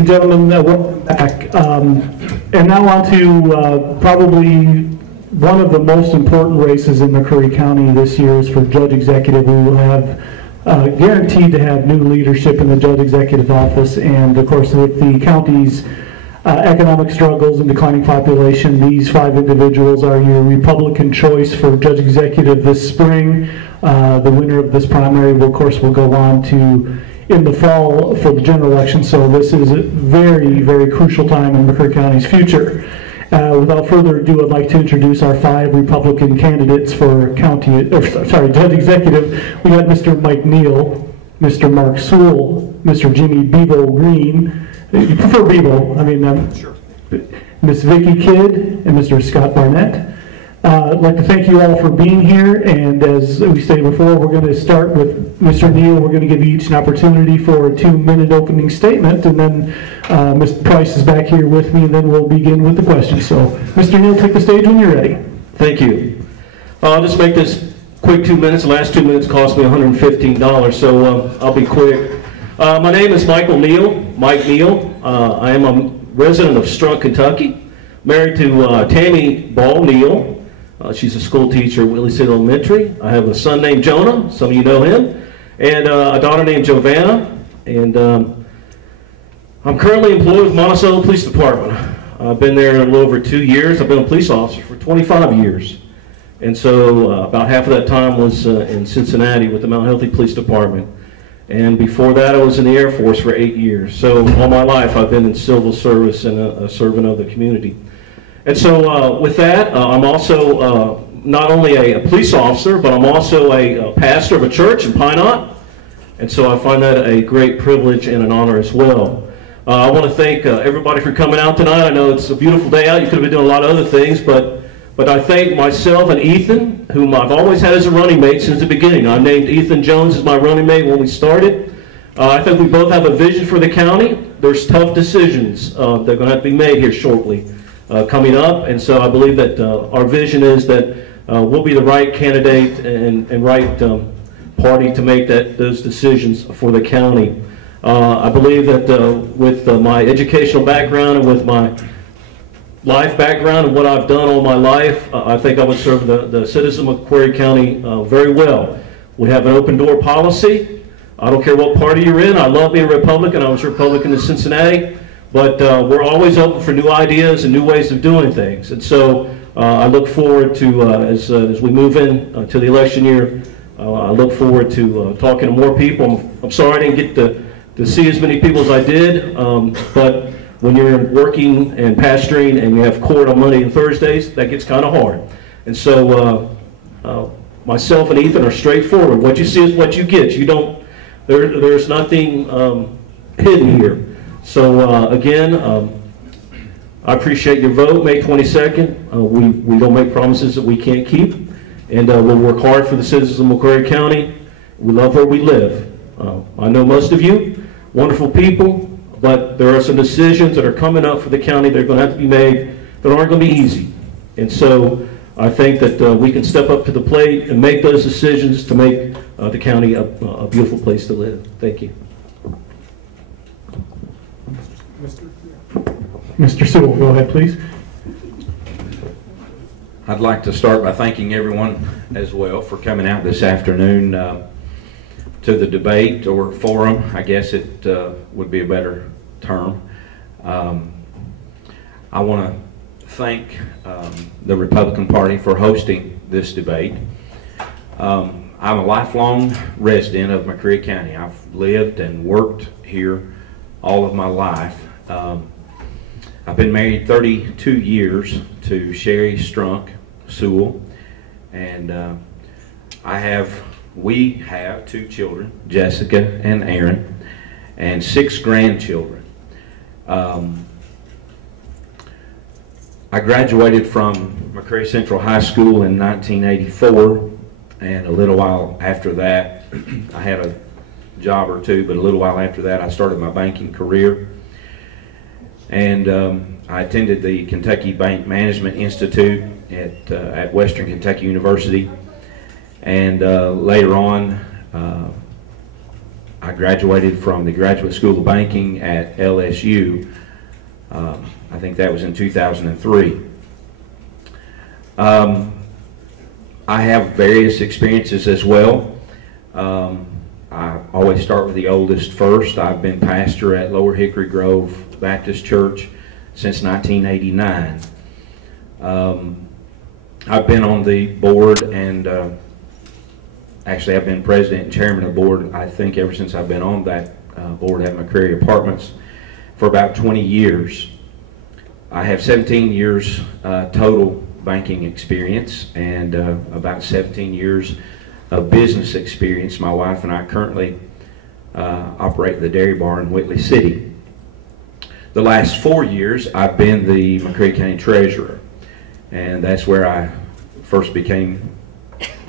and gentlemen, welcome back. And now on to probably one of the most important races in McCreary County this year is for Judge Executive. We will have guaranteed to have new leadership in the Judge Executive office, and of course with the county's economic struggles and declining population, these 5 individuals are your Republican choice for Judge Executive this spring. The winner of this primary will, of course, will go on to in the fall for the general election, so this is a very, very crucial time in McCreary County's future. Without further ado, I'd like to introduce our 5 Republican candidates for Judge Executive. We got Mr. Mike Neal, Mr. Mark Sewell, Mr. Jimmy Bevo Green. You prefer Bevo? I mean, sure. Miss Vicki Kidd and Mr. Scott Barnett. I'd like to thank you all for being here, and as we stated before, we're going to start with Mr. Neal. We're going to give you each an opportunity for a 2-minute opening statement, and then Mr. Price is back here with me, and then we'll begin with the questions. So, Mr. Neal, take the stage when you're ready. Thank you. I'll just make this quick 2 minutes. The last 2 minutes cost me $115, so I'll be quick. My name is Mike Neal. I am a resident of Strunk, Kentucky, married to Tammy Ball Neal. She's a school teacher at Willie City Elementary. I have a son named Jonah, some of you know him, and a daughter named Giovanna. And I'm currently employed with Monticello Police Department. I've been there a little over 2 years. I've been a police officer for 25 years. And so about half of that time was in Cincinnati with the Mount Healthy Police Department. And before that, I was in the Air Force for 8 years. So all my life, I've been in civil service and a servant of the community. And so with that, I'm also not only a police officer, but I'm also a pastor of a church in Pine Knot. And so I find that a great privilege and an honor as well. I want to thank everybody for coming out tonight. I know it's a beautiful day out. You could have been doing a lot of other things, but I thank myself and Ethan, whom I've always had as a running mate since the beginning. I named Ethan Jones as my running mate when we started. I think we both have a vision for the county. There's tough decisions that are going to have to be made here shortly coming up, and so I believe that our vision is that we'll be the right candidate and right party to make those decisions for the county. I believe that with my educational background and with my life background and what I've done all my life, I think I would serve the citizens of McCreary County very well. We have an open door policy. I don't care what party you're in. I love being a Republican. I was a Republican in Cincinnati, but we're always open for new ideas and new ways of doing things. And so I look forward to, as we move in to the election year, I look forward to talking to more people. I'm sorry I didn't get to see as many people as I did, but when you're working and pastoring and you have court on Monday and Thursdays, that gets kind of hard. And so myself and Ethan are straightforward. What you see is what you get. You don't, there's nothing hidden here. So again, I appreciate your vote, May 22nd. We don't make promises that we can't keep, and we'll work hard for the citizens of McCreary County. We love where we live. I know most of you, wonderful people, but there are some decisions that are coming up for the county that are going to have to be made that aren't going to be easy. And so I think that we can step up to the plate and make those decisions to make the county a beautiful place to live. Thank you. Mr. Sewell, go ahead, please. I'd like to start by thanking everyone as well for coming out this afternoon to the debate or forum. I guess it would be a better term. I want to thank the Republican Party for hosting this debate. I'm a lifelong resident of McCreary County. I've lived and worked here all of my life. I've been married 32 years to Sherry Strunk Sewell, and we have 2 children, Jessica and Aaron, and 6 grandchildren. I graduated from McCreary Central High School in 1984, and a little while after that, I had a job or two, but a little while after that, I started my banking career. And I attended the Kentucky Bank Management Institute at Western Kentucky University, and later on I graduated from the Graduate School of Banking at LSU. I think that was in 2003. I have various experiences as well. I always start with the oldest first. I've been pastor at Lower Hickory Grove Baptist Church since 1989. I've been on the board and actually I've been president and chairman of the board, I think, ever since I've been on that board at McCreary Apartments for about 20 years. I have 17 years total banking experience and about 17 years of business experience. My wife and I currently operate the dairy bar in Whitley City. The last 4 years I've been the McCreary County Treasurer, and that's where I first became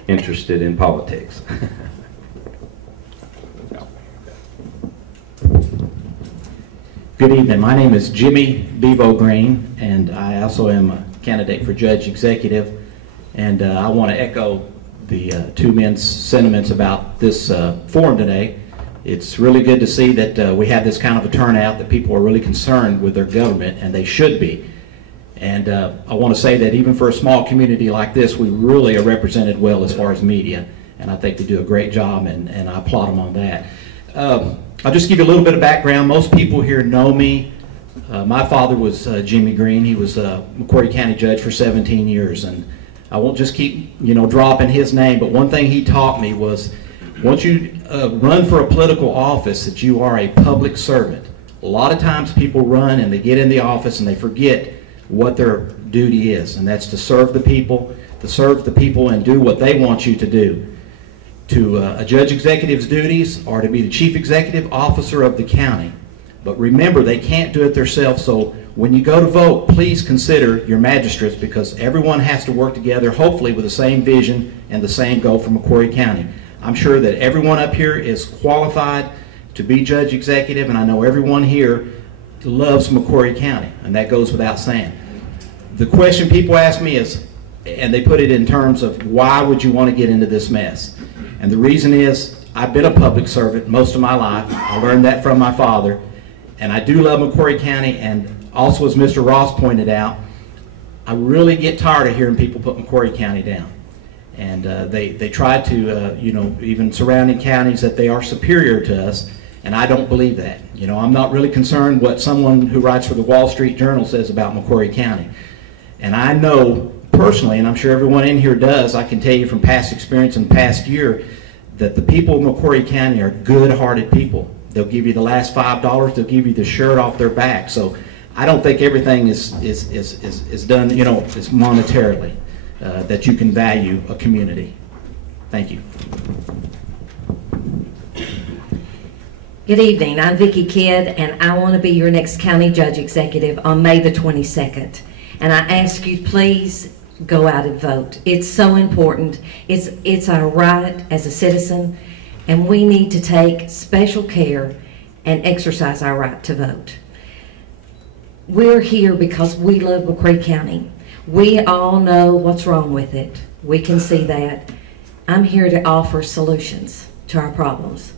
interested in politics. Good evening. My name is Jimmy Bevo Green, and I also am a candidate for Judge Executive. And I want to echo the two men's sentiments about this forum today. It's really good to see that we have this kind of a turnout, that people are really concerned with their government, and they should be. And I want to say that even for a small community like this, we really are represented well as far as media, and I think they do a great job, and I applaud them on that. I'll just give you a little bit of background. Most people here know me. My father was Jimmy Green. He was a McCreary County judge for 17 years, and I won't just keep dropping his name, but one thing he taught me was once you run for a political office, that you are a public servant. A lot of times people run and they get in the office and they forget what their duty is, and that's to serve the people, and do what they want you to do. A judge executive's duties are to be the chief executive officer of the county. But remember, they can't do it themselves, so when you go to vote, please consider your magistrates, because everyone has to work together, hopefully with the same vision and the same goal for McCreary County. I'm sure that everyone up here is qualified to be judge executive, and I know everyone here loves McCreary County, and that goes without saying. The question people ask me is, and they put it in terms of, why would you want to get into this mess? And the reason is, I've been a public servant most of my life. I learned that from my father. And I do love McCreary County, and also, as Mr. Ross pointed out, I really get tired of hearing people put McCreary County down. And they try to, even surrounding counties, that they are superior to us, and I don't believe that. I'm not really concerned what someone who writes for the Wall Street Journal says about McCreary County. And I know personally, and I'm sure everyone in here does, I can tell you from past experience and past year, that the people of McCreary County are good-hearted people. They'll give you the last $5, they'll give you the shirt off their back. So I don't think everything is done, is monetarily, that you can value a community. Thank you. Good evening. I'm Vicki Kidd, and I want to be your next county judge executive on May the 22nd. And I ask you, please go out and vote. It's so important. It's our right as a citizen, and we need to take special care and exercise our right to vote. We're here because we love McCreary County. We all know what's wrong with it. We can see that. I'm here to offer solutions to our problems.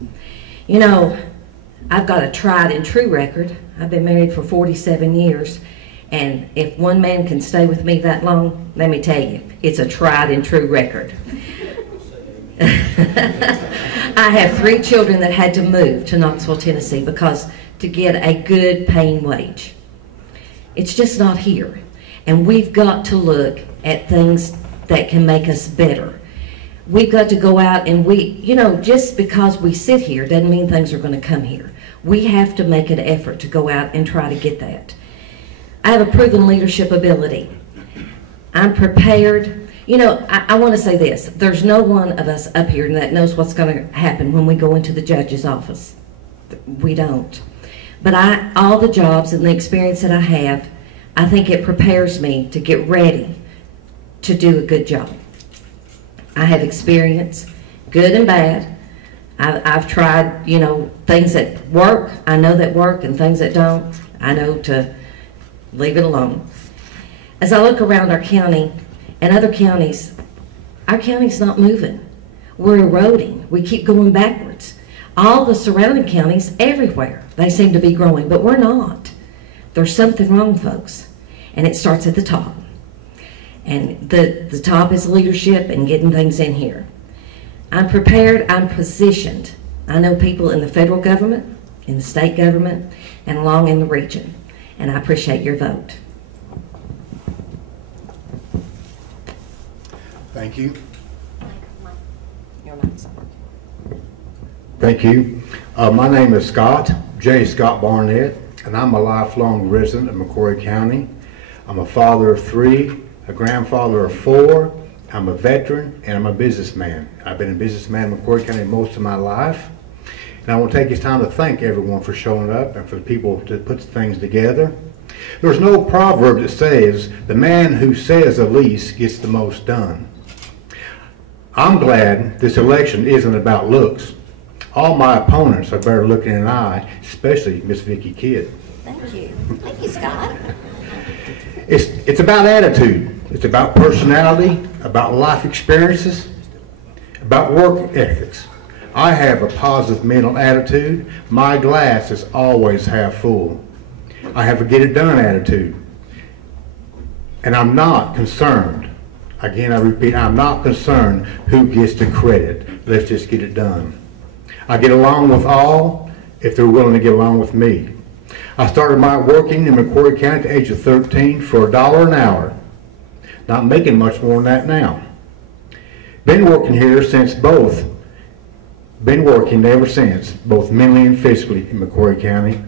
I've got a tried and true record. I've been married for 47 years. And if one man can stay with me that long, let me tell you, it's a tried and true record. I have 3 children that had to move to Knoxville, Tennessee, because to get a good paying wage. It's just not here. And we've got to look at things that can make us better. We've got to go out and just because we sit here doesn't mean things are going to come here. We have to make an effort to go out and try to get that. I have a proven leadership ability. I'm prepared. I want to say this. There's no one of us up here that knows what's going to happen when we go into the judge's office. We don't. But all the jobs and the experience that I have, I think it prepares me to get ready to do a good job. I have experience, good and bad. I've tried, things that work, I know that work, and things that don't, I know to leave it alone. As I look around our county and other counties, our county's not moving. We're eroding. We keep going backwards. All the surrounding counties, everywhere, they seem to be growing, but we're not. There's something wrong, folks, and it starts at the top. And the top is leadership and getting things in here. I'm prepared, I'm positioned. I know people in the federal government, in the state government, and along in the region, and I appreciate your vote. Thank you. Your mic's on. Thank you. My name is Scott, J. Scott Barnett, and I'm a lifelong resident of McCreary County. I'm a father of 3, a grandfather of 4. I'm a veteran, and I'm a businessman. I've been a businessman in McCreary County most of my life. And I want to take this time to thank everyone for showing up and for the people to put things together. There's no proverb that says, the man who says the least gets the most done. I'm glad this election isn't about looks. All my opponents are better looking than I, especially Miss Vicki Kidd. Thank you. Thank you, Scott. It's about attitude. It's about personality, about life experiences, about work ethics. I have a positive mental attitude. My glass is always half full. I have a get it done attitude. And I'm not concerned. Again, I repeat, I'm not concerned who gets the credit. Let's just get it done. I get along with all if they're willing to get along with me. I started my working in McCreary County at the age of 13 for $1 an hour. Not making much more than that now. Been working here ever since, both mentally and physically in McCreary County.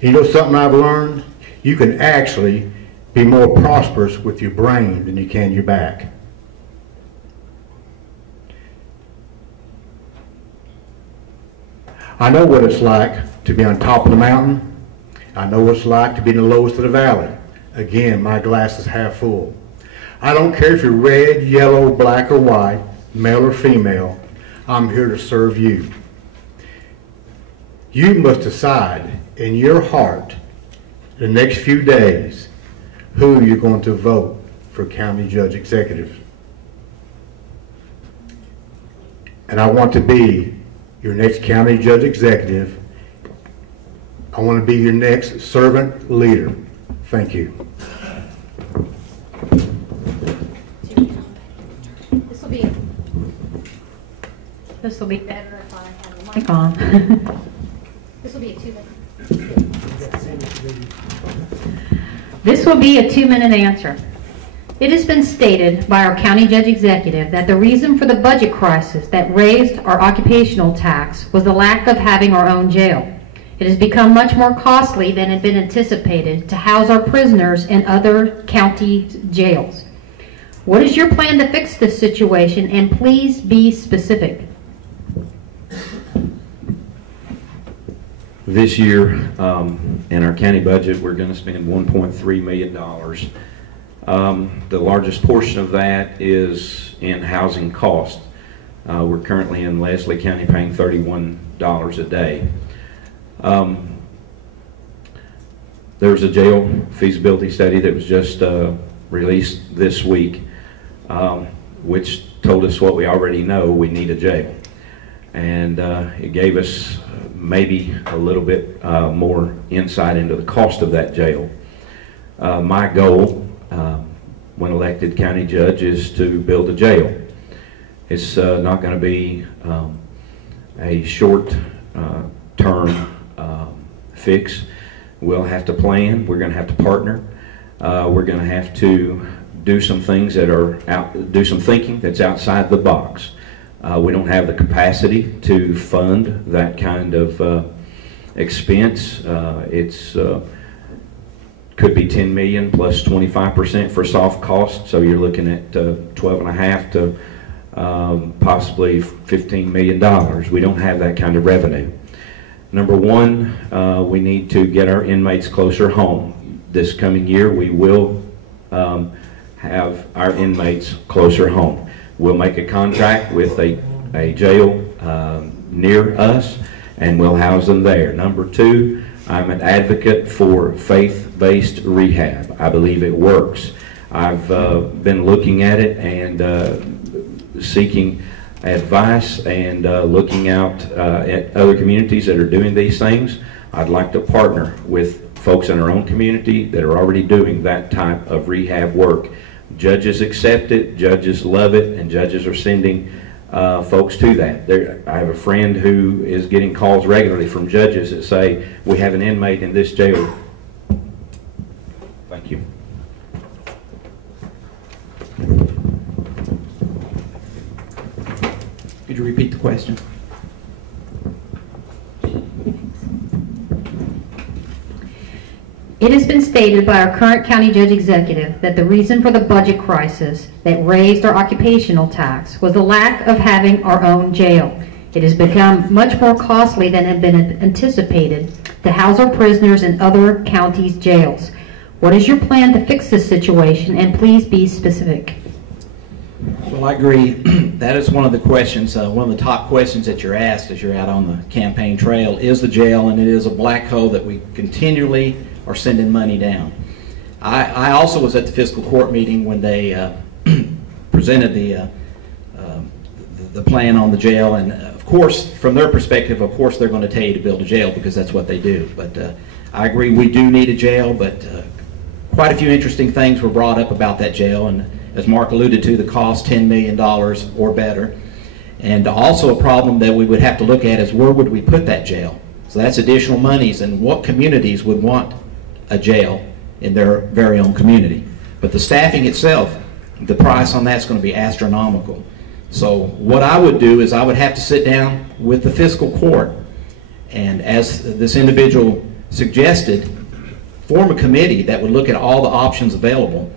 You know something I've learned? You can actually be more prosperous with your brain than you can your back. I know what it's like to be on top of the mountain. I know what it's like to be in the lowest of the valley. Again, my glass is half full. I don't care if you're red, yellow, black, or white, male or female. I'm here to serve you. You must decide in your heart the next few days who you're going to vote for County Judge Executive. And I want to be your next County Judge Executive. I want to be your next servant leader. Thank you. This will be better if I have the mic on. This will be a 2-minute. This will be a 2-minute answer. It has been stated by our county judge executive that the reason for the budget crisis that raised our occupational tax was the lack of having our own jail. It has become much more costly than had been anticipated to house our prisoners in other county jails. What is your plan to fix this situation, and please be specific? This year, in our county budget, we're going to spend $1.3 million. The largest portion of that is in housing costs. We're currently in Leslie County paying $31 a day. There was a jail feasibility study that was just released this week, which told us what we already know: we need a jail. And it gave us maybe a little bit more insight into the cost of that jail. My goal when elected county judge is to build a jail. It's not going to be a short term fix. We'll have to plan. We're going to have to partner. We're going to have to do some things that are do some thinking that's outside the box. We don't have the capacity to fund that kind of expense. It's could be $10 million plus 25% for soft costs, so you're looking at $12.5 to possibly $15 million. We don't have that kind of revenue. Number one, we need to get our inmates closer home. This coming year, we will have our inmates closer home. We'll make a contract with a jail near us, and we'll house them there. Number two, I'm an advocate for faith-based rehab. I believe it works. I've been looking at it and seeking advice and looking out at other communities that are doing these things. I'd like to partner with folks in our own community that are already doing that type of rehab work. Judges accept it, judges love it, and judges are sending folks to that. I have a friend who is getting calls regularly from judges that say, we have an inmate in this jail. Thank you. Could you repeat the question? It has been stated by our current county judge executive that the reason for the budget crisis that raised our occupational tax was the lack of having our own jail. It has become much more costly than had been anticipated to house our prisoners in other counties' jails. What is your plan to fix this situation, and please be specific? Well, I agree. That is one of the questions, one of the top questions that you're asked as you're out on the campaign trail is the jail, and it is a black hole that we continually are sending money down. I also was at the fiscal court meeting when they presented the plan on the jail, and of course, from their perspective, of course, they're going to tell you to build a jail because that's what they do. But I agree, we do need a jail, but quite a few interesting things were brought up about that jail, and as Mark alluded to, the cost $10 million or better. And also a problem that we would have to look at is where would we put that jail? So that's additional monies, and what communities would want a jail in their very own community. But the staffing itself, the price on that's going to be astronomical. So what I would do is I would have to sit down with the fiscal court, and as this individual suggested, form a committee that would look at all the options available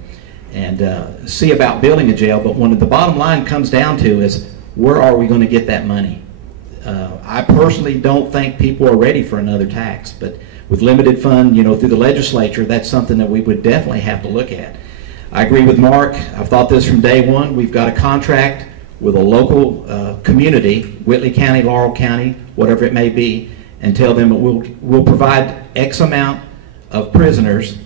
and see about building a jail. But when the bottom line comes down to is where are we going to get that money? I personally don't think people are ready for another tax, but with limited fund, through the legislature, that's something that we would definitely have to look at. I agree with Mark. I've thought this from day one. We've got a contract with a local community, Whitley County, Laurel County, whatever it may be, and tell them that we'll provide X amount of prisoners,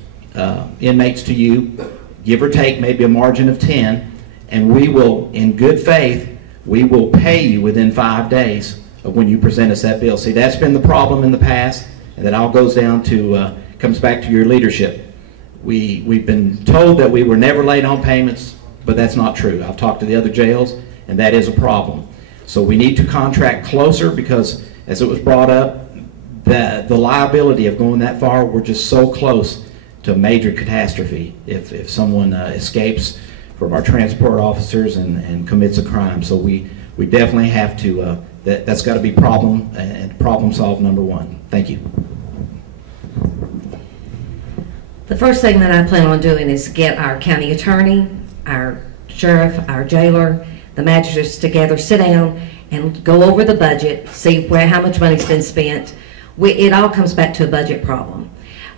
inmates to you, give or take maybe a margin of 10, and we will, in good faith, we will pay you within 5 days of when you present us that bill. See, that's been the problem in the past, and that all goes down to, comes back to your leadership. We've been told that we were never late on payments, but that's not true. I've talked to the other jails, and that is a problem. So we need to contract closer because, as it was brought up, the liability of going that far, we're just so close to a major catastrophe if someone escapes from our transport officers and commits a crime. So we definitely have to, that's got to be problem solved number one. Thank you. The first thing that I plan on doing is get our county attorney, our sheriff, our jailer, the magistrates together, sit down and go over the budget, see how much money's been spent. It all comes back to a budget problem.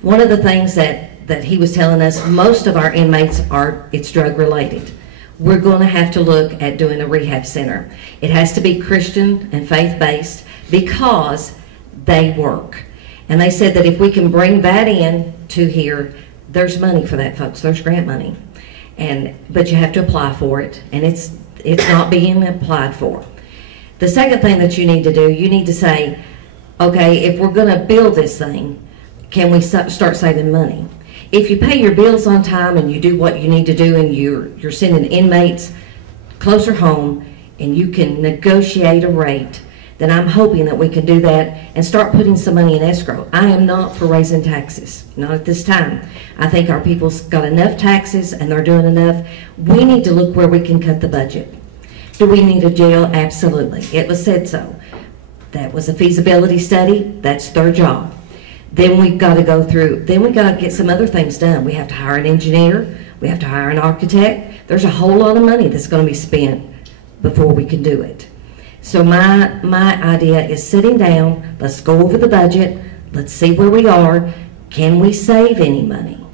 One of the things that he was telling us, most of our inmates it's drug related. We're going to have to look at doing a rehab center. It has to be Christian and faith-based because they work. And they said that if we can bring that in to here, there's money for that, folks. There's grant money. But you have to apply for it, and it's not being applied for. The second thing that you need to do, you need to say, okay, if we're going to build this thing, can we start saving money? If you pay your bills on time and you do what you need to do and you're sending inmates closer home and you can negotiate a rate, then I'm hoping that we can do that and start putting some money in escrow. I am not for raising taxes, not at this time. I think our people's got enough taxes and they're doing enough. We need to look where we can cut the budget. Do we need a jail? Absolutely. It was said so. That was a feasibility study. That's their job. Then we've got to go through, then we've got to get some other things done. We have to hire an engineer. We have to hire an architect. There's a whole lot of money that's going to be spent before we can do it. So my idea is sitting down, let's go over the budget, let's see where we are. Can we save any money?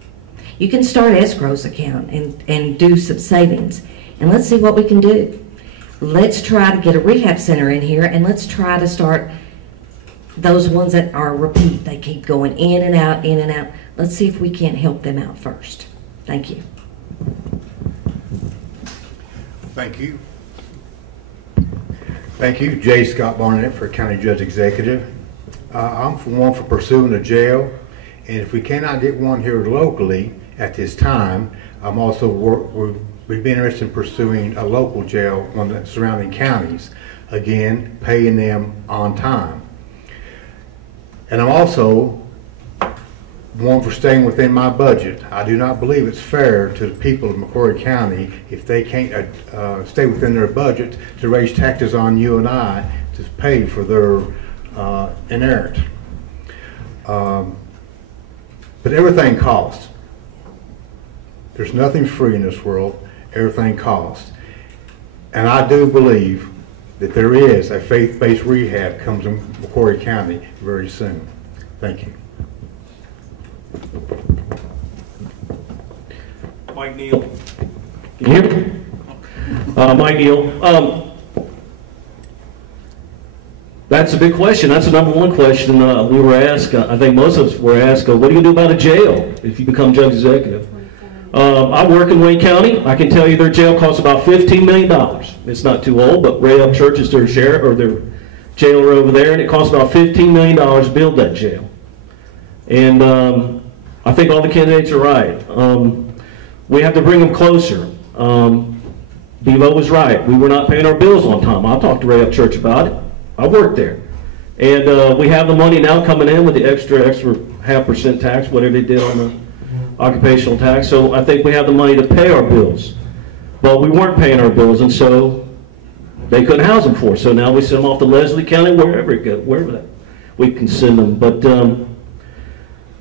You can start escrow's account and do some savings, and let's see what we can do. Let's try to get a rehab center in here, and let's try to start those ones that are repeat. They keep going in and out, in and out. Let's see if we can't help them out first. Thank you. Thank you. Thank you. J. Scott Barnett for County Judge Executive. I'm for pursuing a jail, and if we cannot get one here locally at this time, I'm also we'd be interested in pursuing a local jail, one of the surrounding counties. Again, paying them on time. And I'm also one for staying within my budget. I do not believe it's fair to the people of McCreary County if they can't stay within their budget to raise taxes on you and I to pay for their inerrant. But everything costs. There's nothing free in this world. Everything costs. And I do believe that there is a faith-based rehab comes in McCreary County very soon. Thank you. Mike Neal. Can you hear me? Mike Neal. That's a big question. That's the number one question we were asked. I think most of us were asked, what do you do about a jail if you become judge executive? I work in Wayne County. I can tell you their jail costs about $15 million. It's not too old, but Ray Upchurch is their sheriff or their jailer over there, and it costs about $15 million to build that jail. And I think all the candidates are right. We have to bring them closer. Bevo was right. We were not paying our bills on time. I'll talk to Ray Upchurch about it. I worked there. And we have the money now coming in with the extra 0.5% tax, whatever they did on the occupational tax. So I think we have the money to pay our bills. But we weren't paying our bills, and so they couldn't house them for us. So now we send them off to Leslie County, wherever that we can send them. But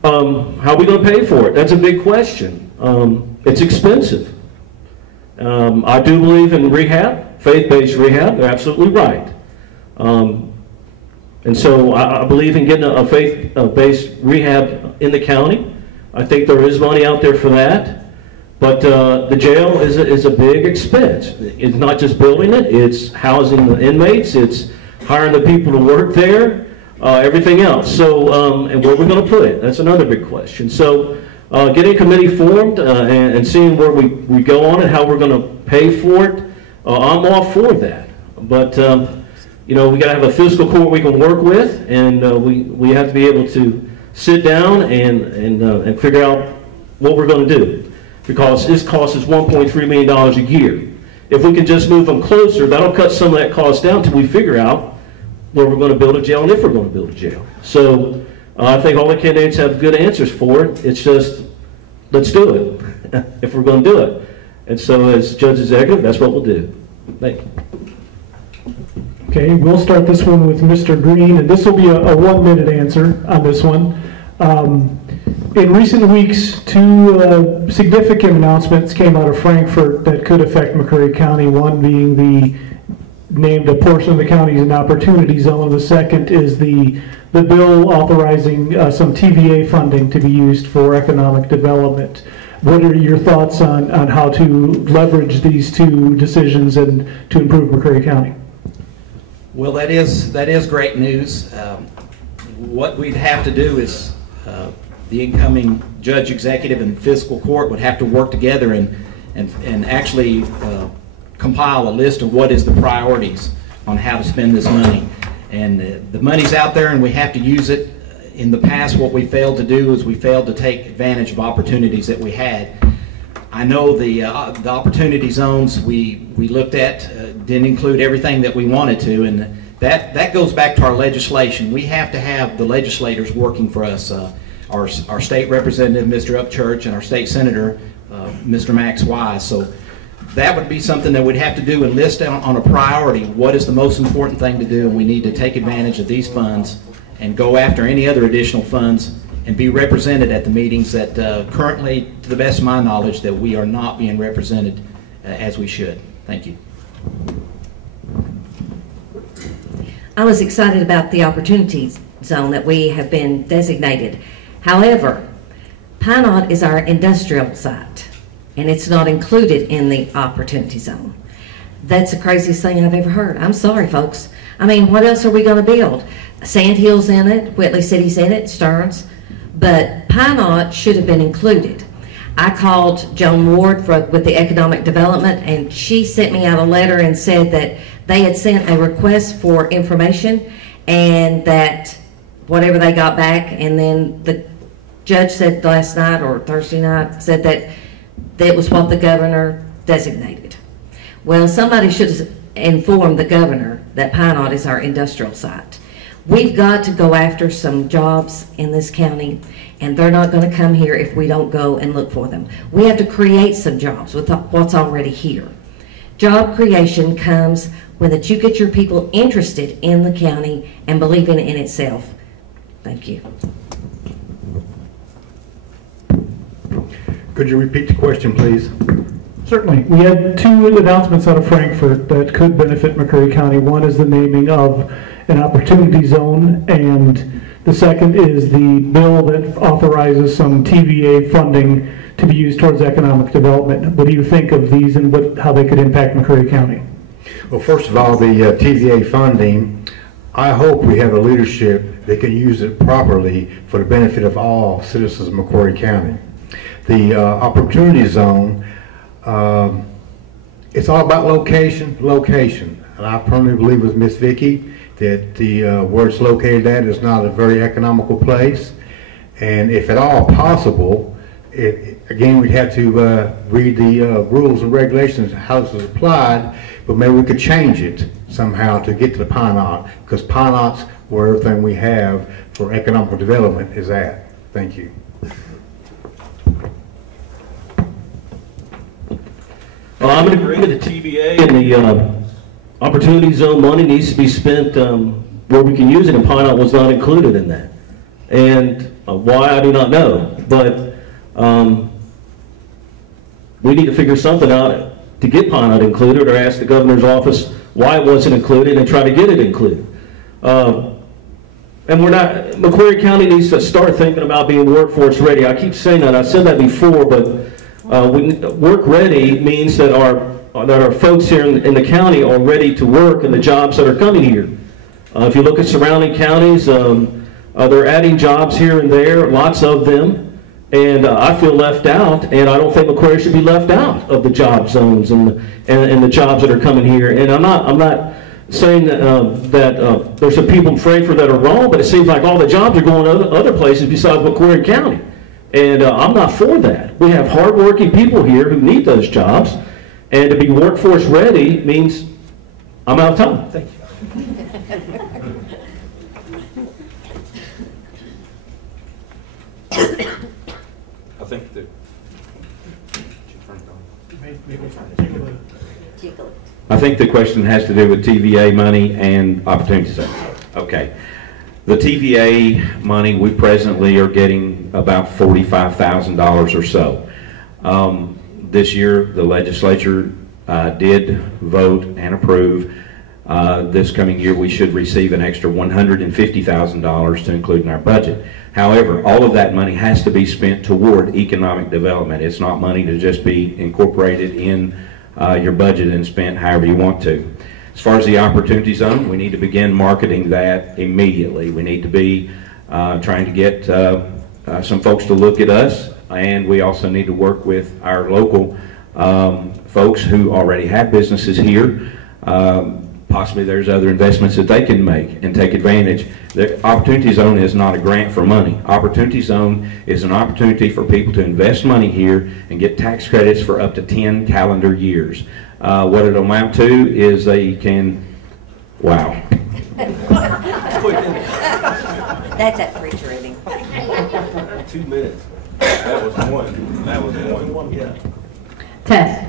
how are we going to pay for it? That's a big question. It's expensive. I do believe in rehab, faith-based rehab. They're absolutely right. And so I believe in getting a faith-based rehab in the county. I think there is money out there for that. But the jail is a big expense. It's not just building it, it's housing the inmates, it's hiring the people to work there, everything else. So, and where we're going to put it, that's another big question. So, getting a committee formed and seeing where we go on it, how we're going to pay for it, I'm all for that. But, you know, we got to have a fiscal court we can work with, and we have to be able to sit down and figure out what we're going to do. Because this cost is $1.3 million a year. If we can just move them closer, that'll cut some of that cost down until we figure out where we're going to build a jail and if we're going to build a jail. So I think all the candidates have good answers for it. It's just, let's do it if we're going to do it. And so as Judge Executive, that's what we'll do. Thank you. Okay, we'll start this one with Mr. Green, and this will be a 1-minute answer on this one. In recent weeks, two significant announcements came out of Frankfurt that could affect McCreary County, one being the named a portion of the county as an opportunity zone. The second is the bill authorizing some TVA funding to be used for economic development. What are your thoughts on how to leverage these two decisions and to improve McCreary County? Well, that is great news. What we'd have to do is the incoming judge executive and fiscal court would have to work together and actually compile a list of what is the priorities on how to spend this money. And the money's out there and we have to use it. In the past, what we failed to do is we failed to take advantage of opportunities that we had. I know the opportunity zones we looked at didn't include everything that we wanted to, and that goes back to our legislation. We have to have the legislators working for us. Our state representative, Mr. Upchurch, and our state senator, Mr. Max Wise. So that would be something that we'd have to do and list on a priority. What is the most important thing to do? And we need to take advantage of these funds and go after any other additional funds and be represented at the meetings that currently, to the best of my knowledge, that we are not being represented as we should. Thank you. I was excited about the opportunity zone that we have been designated. However, Pine Knot is our industrial site, and it's not included in the opportunity zone. That's the craziest thing I've ever heard. I'm sorry, folks. I mean, what else are we going to build? Sand Hill's in it, Whitley City's in it, Stearns, but Pine Knot should have been included. I called Joan Ward with the economic development, and she sent me out a letter and said that They had sent a request for information, and that whatever they got back, and then the judge said last night or Thursday night, said that that was what the governor designated. Well, somebody should have informed the governor that Pine Knot is our industrial site. We've got to go after some jobs in this county, and they're not going to come here if we don't go and look for them. We have to create some jobs with what's already here. Job creation comes when that you get your people interested in the county and believing in itself. Thank you. Could you repeat the question, please? Certainly. We had two announcements out of Frankfurt that could benefit McCreary County. One is the naming of an opportunity zone, and the second is the bill that authorizes some TVA funding to be used towards economic development. What do you think of these and how they could impact McCreary County? Well, first of all, the TVA funding, I hope we have a leadership that can use it properly for the benefit of all citizens of McCreary County. The opportunity zone, it's all about location. And I firmly believe with Miss Vicki that where it's located at is not a very economical place. And if at all possible, again, we'd have to read the rules and regulations, how this is applied, but maybe we could change it somehow to get to the Pine Knot, because Pine Knot's where everything we have for economic development is at. Thank you. I'm in agreement with the TVA, and the opportunity zone money needs to be spent where we can use it, and Pine Knot was not included in that. And why, I do not know, but we need to figure something out to get Pine Knot included, or ask the governor's office why it wasn't included and try to get it included. And McCreary County needs to start thinking about being workforce ready. I keep saying that, I said that before, but work ready means that our folks here in the county are ready to work in the jobs that are coming here. If you look at surrounding counties, they're adding jobs here and there, lots of them, and I feel left out, and I don't think McCreary should be left out of the job zones and the jobs that are coming here. And I'm not saying that there's some people in Frankfurt that are wrong, but it seems like all the jobs are going to other places besides McCreary County. And I'm not for that. We have hardworking people here who need those jobs, and to be workforce ready means I'm out of time. Thank you. I think that I think the question has to do with TVA money and opportunity zones. Okay. The TVA money, we presently are getting about $45,000 or so. This year, the legislature did vote and approve. This coming year, we should receive an extra $150,000 to include in our budget. However, all of that money has to be spent toward economic development. It's not money to just be incorporated in your budget and spent however you want to. As far as the opportunity zone, we need to begin marketing that immediately. We need to be trying to get some folks to look at us, and we also need to work with our local folks who already have businesses here. Possibly there's other investments that they can make and take advantage. The Opportunity Zone is not a grant for money. Opportunity Zone is an opportunity for people to invest money here and get tax credits for up to 10 calendar years. What it'll amount to is they can, wow. That's that preacher reading. 2 minutes. That was one. That was one. Yeah. Tess.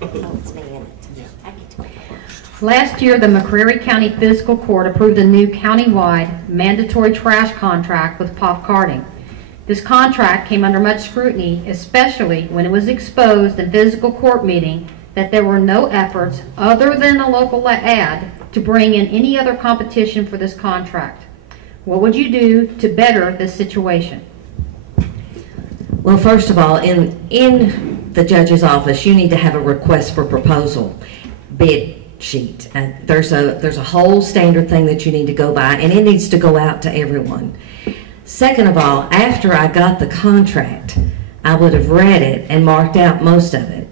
Oh, it's me in it. I get to go first. Last year, the McCreary County Fiscal Court approved a new countywide mandatory trash contract with POF Carding. This contract came under much scrutiny, especially when it was exposed in physical court meeting that there were no efforts other than a local ad to bring in any other competition for this contract. What would you do to better this situation? Well, first of all, in the judge's office, you need to have a request for proposal bid sheet. And there's a whole standard thing that you need to go by, and it needs to go out to everyone. Second of all, after I got the contract, I would have read it and marked out most of it.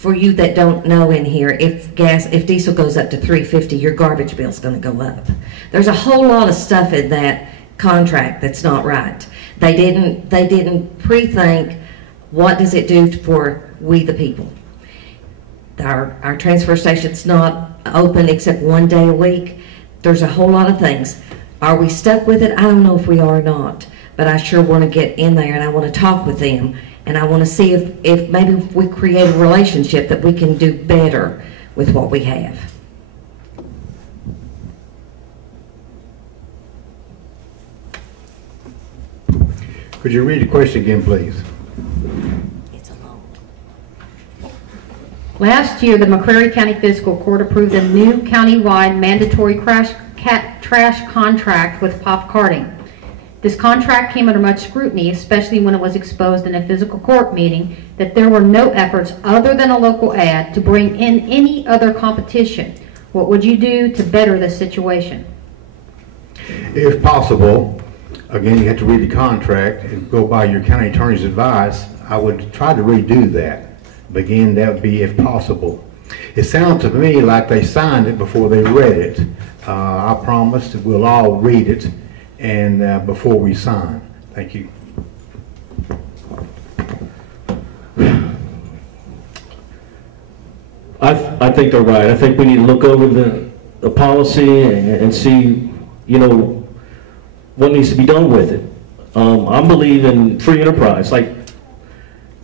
for you that don't know in here, if diesel goes up to $3.50, your garbage bill's going to go up. There's a whole lot of stuff in that contract that's not right. They didn't pre-think what does it do for we the people. Our transfer station's not open except one day a week. There's a whole lot of things. Are we stuck with it? I don't know if we are or not, but I sure want to get in there and I want to talk with them. And I want to see if maybe we create a relationship that we can do better with what we have. Could you read the question again, please? It's a long. Last year, the McCreary County Fiscal Court approved a new countywide mandatory trash contract with Pop Carting. This contract came under much scrutiny, especially when it was exposed in a physical court meeting that there were no efforts other than a local ad to bring in any other competition. What would you do to better this situation? If possible, again, you have to read the contract and go by your county attorney's advice. I would try to redo that. But again, that would be if possible. It sounds to me like they signed it before they read it. I promise that we'll all read it and before we sign. Thank you. I think they're right. I think we need to look over the policy and see, you know, what needs to be done with it. I believe in free enterprise. Like,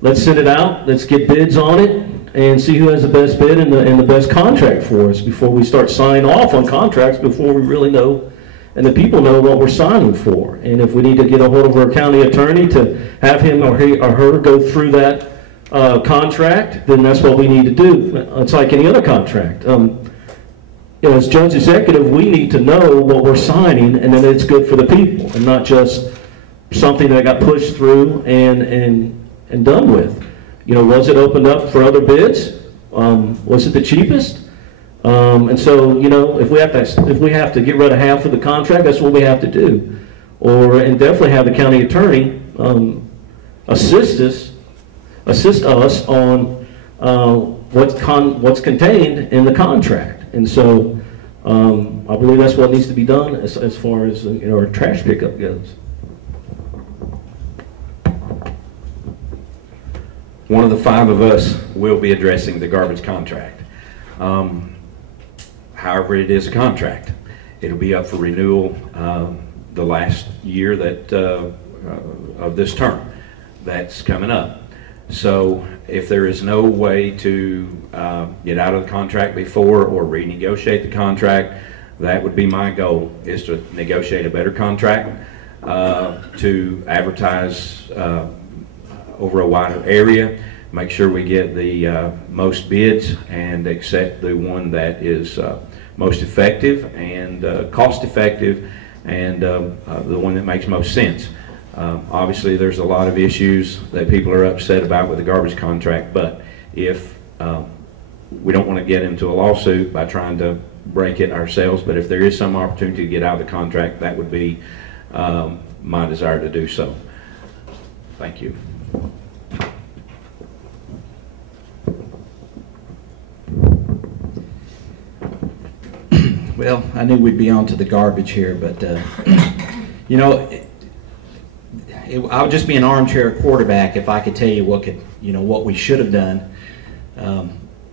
let's send it out, let's get bids on it, and see who has the best bid and the best contract for us before we start signing off on contracts, before we really know and the people know what we're signing for. And if we need to get a hold of our county attorney to have him or her go through that contract, then that's what we need to do. It's like any other contract. You know, as judge executive, we need to know what we're signing and that it's good for the people and not just something that got pushed through and done with. You know, was it opened up for other bids? Was it the cheapest? And so, you know, if we have to get rid of half of the contract, that's what we have to do. And definitely have the county attorney assist us on what's contained in the contract. And so I believe that's what needs to be done as far as, you know, our trash pickup goes. One of the five of us will be addressing the garbage contract. However, it is a contract. It'll be up for renewal the last year of this term that's coming up. So if there is no way to get out of the contract before or renegotiate the contract, that would be my goal, is to negotiate a better contract, to advertise over a wider area, make sure we get the most bids and accept the one that is most effective and cost effective and the one that makes most sense. Obviously there's a lot of issues that people are upset about with the garbage contract, but if we don't want to get into a lawsuit by trying to break it ourselves, but if there is some opportunity to get out of the contract, that would be my desire to do so. Thank you. Well, I knew we'd be on to the garbage here, but, you know, I would just be an armchair quarterback if I could tell you what we should have done.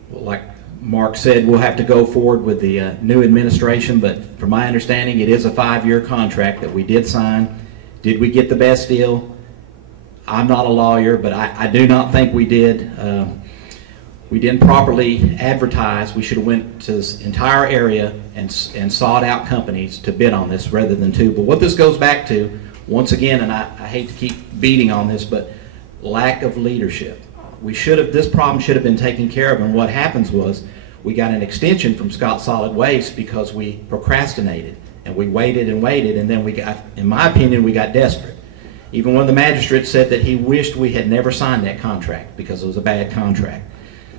Like Mark said, we'll have to go forward with the new administration, but from my understanding, it is a 5-year contract that we did sign. Did we get the best deal? I'm not a lawyer, but I do not think we did. We didn't properly advertise. We should have went to this entire area and sought out companies to bid on this rather than two. But what this goes back to, once again, and I hate to keep beating on this, but lack of leadership. This problem should have been taken care of, and what happens was we got an extension from Scott Solid Waste because we procrastinated and we waited and waited, and then we got, in my opinion, we got desperate. Even one of the magistrates said that he wished we had never signed that contract because it was a bad contract.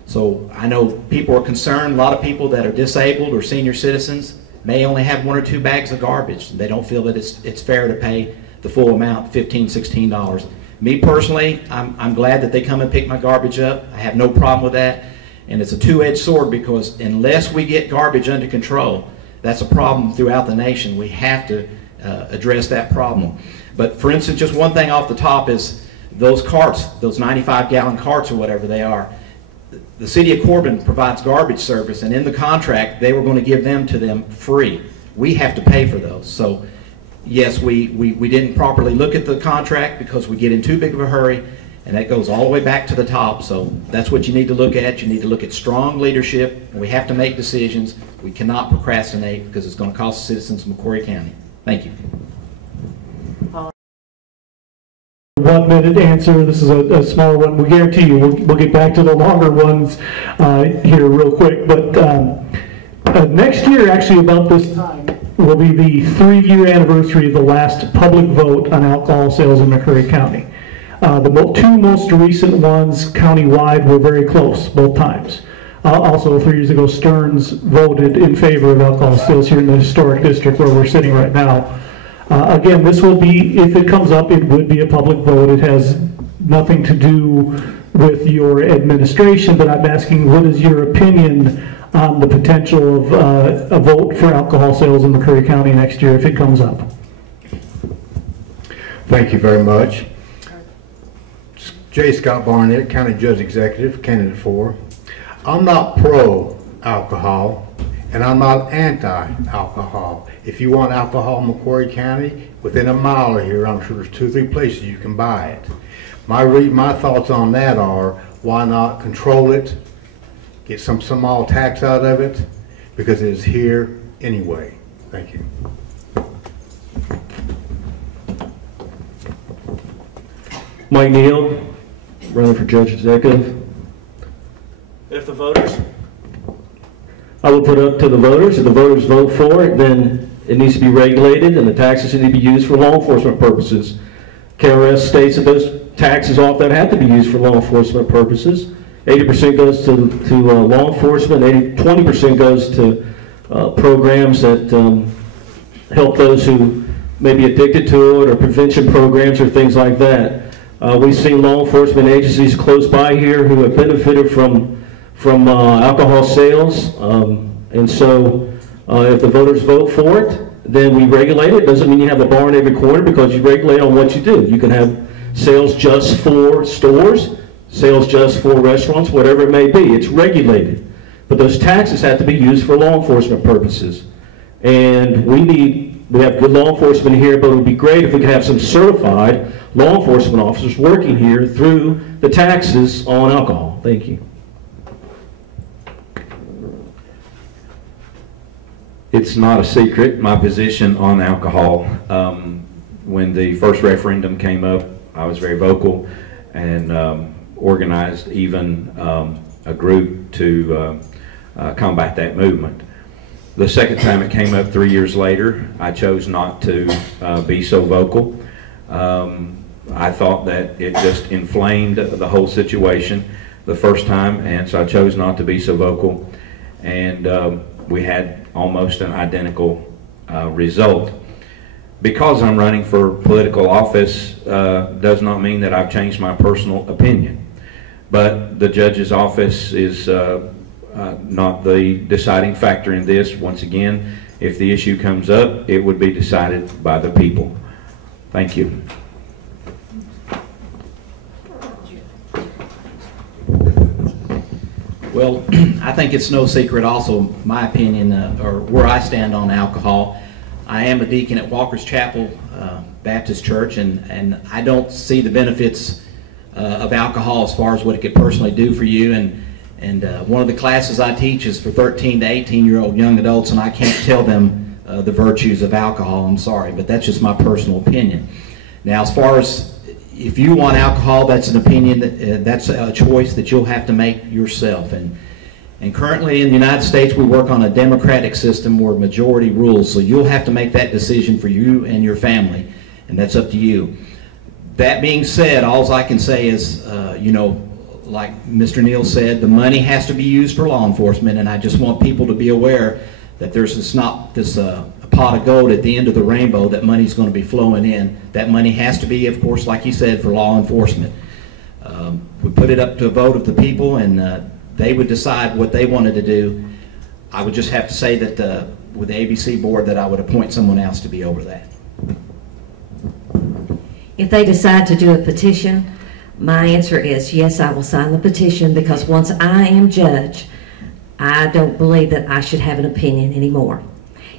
So I know people are concerned. A lot of people that are disabled or senior citizens may only have 1 or 2 bags of garbage. They don't feel that it's fair to pay the full amount, $15, $16. Me personally, I'm glad that they come and pick my garbage up. I have no problem with that. And it's a two-edged sword, because unless we get garbage under control, that's a problem throughout the nation. We have to address that problem. But for instance, just one thing off the top is those carts, those 95-gallon carts or whatever they are. The city of Corbin provides garbage service, and in the contract they were going to give them to them free. We have to pay for those. So yes, we didn't properly look at the contract because we get in too big of a hurry, and that goes all the way back to the top. So that's what you need to look at. You need to look at strong leadership. We have to make decisions. We cannot procrastinate, because it's going to cost the citizens of McCreary County. Thank you. 1 minute answer. This is a smaller one. We guarantee you we'll get back to the longer ones here real quick. But next year, actually about this time, will be the 3-year anniversary of the last public vote on alcohol sales in McCreary County. The two most recent ones countywide were very close both times. Also, 3 years ago, Stearns voted in favor of alcohol sales here in the historic district where we're sitting right now. Again, this will be, if it comes up, it would be a public vote. It has nothing to do with your administration, but I'm asking, what is your opinion on the potential of a vote for alcohol sales in McCreary County next year if it comes up? Thank you very much. J. Scott Barnett, County Judge Executive, candidate for. I'm not pro-alcohol, and I'm not anti-alcohol. If you want alcohol in Macquarie County, within a mile of here, I'm sure there's 2 or 3 places you can buy it. My thoughts on that are, why not control it, get some small tax out of it, because it is here anyway. Thank you. Mike Neal, running for Judge Executive. If the voters? I will put it up to the voters. If the voters vote for it, then it needs to be regulated, and the taxes need to be used for law enforcement purposes. KRS states that those taxes off that have to be used for law enforcement purposes. 80% goes to law enforcement, 20% goes to programs that help those who may be addicted to it, or prevention programs or things like that. We've seen law enforcement agencies close by here who have benefited from alcohol sales, and so if the voters vote for it, then we regulate it. Doesn't mean you have a bar in every corner, because you regulate on what you do. You can have sales just for stores, sales just for restaurants, whatever it may be. It's regulated. But those taxes have to be used for law enforcement purposes. And we have good law enforcement here, but it would be great if we could have some certified law enforcement officers working here through the taxes on alcohol. Thank you. It's not a secret, my position on alcohol. When the first referendum came up, I was very vocal and organized even a group to combat that movement. The second time it came up 3 years later, I chose not to be so vocal. I thought that it just inflamed the whole situation the first time, and so I chose not to be so vocal. And we had almost an identical result. Because I'm running for political office does not mean that I've changed my personal opinion. But the judge's office is not the deciding factor in this. Once again, if the issue comes up, it would be decided by the people. Thank you. Well, I think it's no secret also, my opinion, or where I stand on alcohol. I am a deacon at Walker's Chapel Baptist Church, and I don't see the benefits of alcohol as far as what it could personally do for you. And one of the classes I teach is for 13 to 18-year-old young adults, and I can't tell them the virtues of alcohol. I'm sorry, but that's just my personal opinion. Now, as far as if you want alcohol, that's an opinion, that's a choice that you'll have to make yourself. And currently in the United States, we work on a democratic system where majority rules, so you'll have to make that decision for you and your family, and that's up to you. That being said, all I can say is, you know, like Mr. Neal said, the money has to be used for law enforcement, and I just want people to be aware that there's not this pot of gold at the end of the rainbow that money's going to be flowing in. That money has to be, of course, like he said, for law enforcement. We put it up to a vote of the people, and they would decide what they wanted to do. I would just have to say that with the ABC board that I would appoint someone else to be over that. If they decide to do a petition, my answer is yes, I will sign the petition, because once I am judge, I don't believe that I should have an opinion anymore.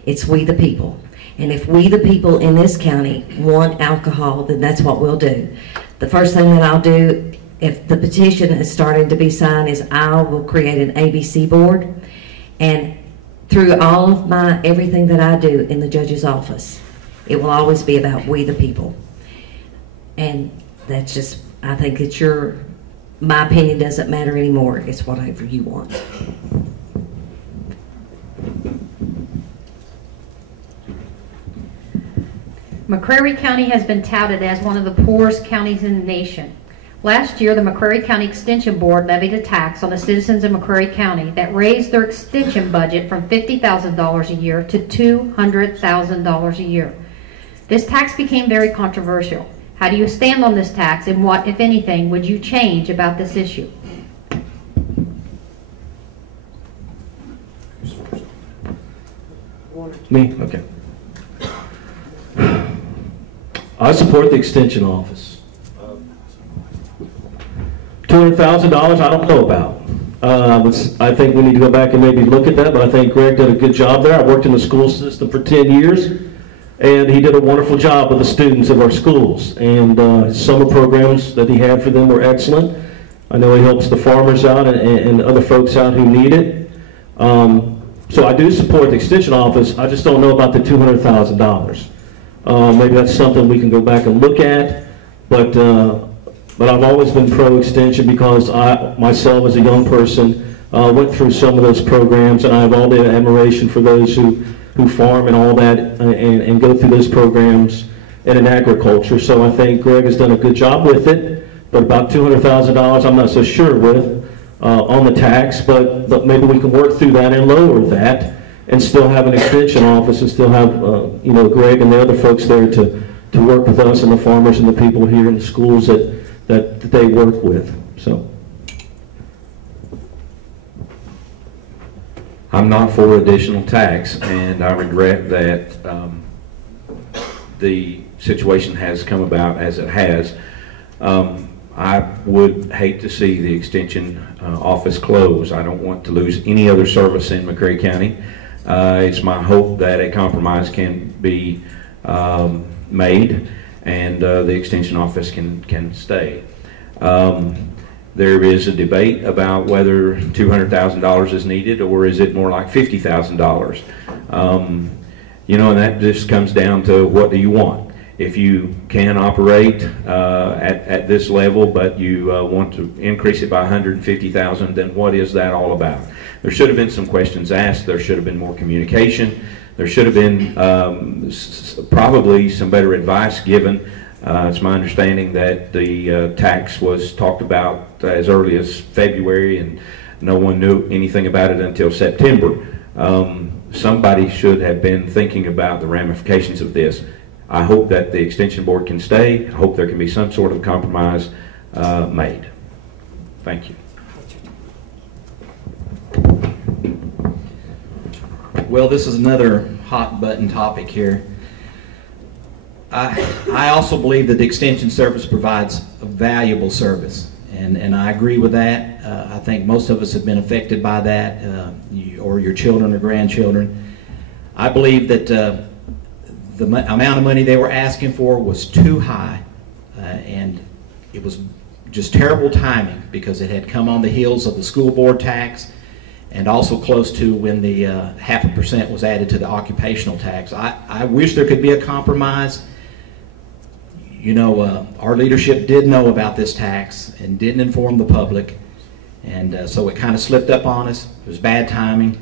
It's we the people. And if we the people in this county want alcohol, then that's what we'll do. The first thing that I'll do, if the petition is starting to be signed, is I will create an ABC board. And through all of everything that I do in the judge's office, it will always be about we the people. And that's just, I think it's my opinion doesn't matter anymore. It's whatever you want. McCreary County has been touted as one of the poorest counties in the nation. Last year, the McCreary County Extension Board levied a tax on the citizens of McCreary County that raised their extension budget from $50,000 a year to $200,000 a year. This tax became very controversial. How do you stand on this tax, and what, if anything, would you change about this issue? Me? Okay. I support the extension office. $200,000, I don't know about. I think we need to go back and maybe look at that, but I think Greg did a good job there. I worked in the school system for 10 years, and he did a wonderful job with the students of our schools. And summer programs that he had for them were excellent. I know he helps the farmers out and other folks out who need it. So I do support the extension office. I just don't know about the $200,000. Maybe that's something we can go back and look at, but I've always been pro-extension because I, myself as a young person, went through some of those programs, and I have all the admiration for those who farm and all that and go through those programs in agriculture. So I think Greg has done a good job with it, but about $200,000 I'm not so sure with on the tax, but maybe we can work through that and lower that and still have an extension office and still have Greg and the other folks there to work with us and the farmers and the people here in the schools that they work with. So I'm not for additional tax, and I regret that the situation has come about as it has. I would hate to see the extension office close. I don't want to lose any other service in McCreary County. It's my hope that a compromise can be made and the extension office can stay. There is a debate about whether $200,000 is needed, or is it more like $50,000. And that just comes down to what do you want. If you can operate at this level, but you want to increase it by 150,000, then what is that all about? There should have been some questions asked. There should have been more communication. There should have been probably some better advice given. It's my understanding that the tax was talked about as early as February, and no one knew anything about it until September. Somebody should have been thinking about the ramifications of this. I hope that the Extension Board can stay. I hope there can be some sort of compromise made. Thank you. Well, this is another hot button topic here. I also believe that the Extension Service provides a valuable service, and I agree with that. I think most of us have been affected by that, or your children or grandchildren. I believe that the amount of money they were asking for was too high, and it was just terrible timing because it had come on the heels of the school board tax and also close to when the 0.5% was added to the occupational tax. I wish there could be a compromise. Our leadership did know about this tax and didn't inform the public, and so it kind of slipped up on us. It was bad timing.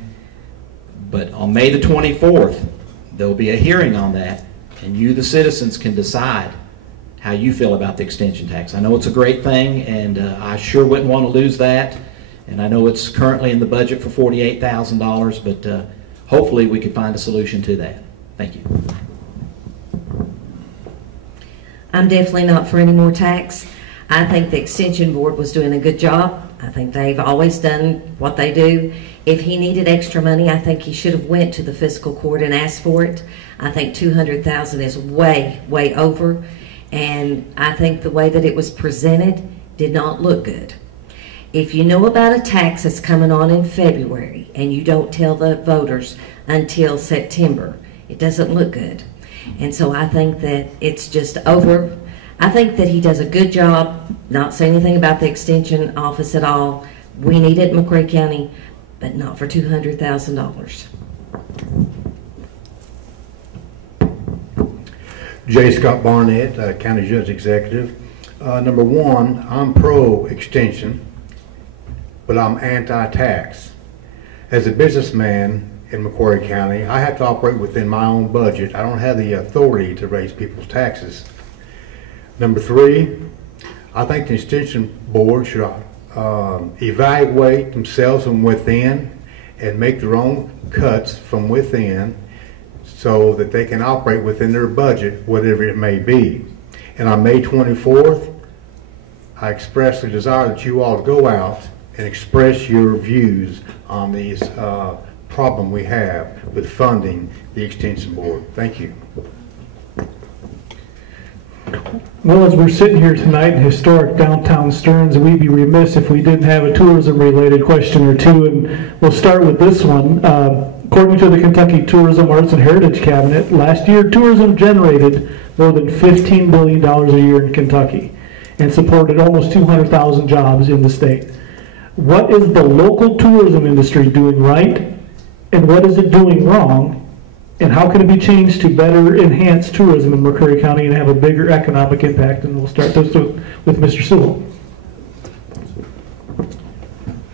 But on May the 24th, there'll be a hearing on that, and you, the citizens, can decide how you feel about the extension tax. I know it's a great thing, and I sure wouldn't want to lose that. And I know it's currently in the budget for $48,000, but hopefully we could find a solution to that. Thank you. I'm definitely not for any more tax. I think the Extension Board was doing a good job. I think they've always done what they do. If he needed extra money, I think he should have went to the fiscal court and asked for it. I think $200,000 is way, way over, and I think the way that it was presented did not look good. If you know about a tax that's coming on in February and you don't tell the voters until September, it doesn't look good. And so I think that it's just over. I think that he does a good job, not saying anything about the extension office at all. We need it in McCreary County, but not for $200,000. J. Scott Barnett, County Judge Executive. Number one, I'm pro-extension, but I'm anti-tax. As a businessman in McCreary County, I have to operate within my own budget. I don't have the authority to raise people's taxes. Number three, I think the Extension Board should evaluate themselves from within and make their own cuts from within so that they can operate within their budget, whatever it may be. And on May 24th, I express the desire that you all go out and express your views on these problem we have with funding the Extension Board. Thank you. Well, as we're sitting here tonight in historic downtown Stearns, we'd be remiss if we didn't have a tourism-related question or two, and we'll start with this one. According to the Kentucky Tourism, Arts, and Heritage Cabinet, last year tourism generated more than $15 billion a year in Kentucky and supported almost 200,000 jobs in the state. What is the local tourism industry doing right, and what is it doing wrong? And how can it be changed to better enhance tourism in McCreary County and have a bigger economic impact? And we'll start this with Mr. Sewell.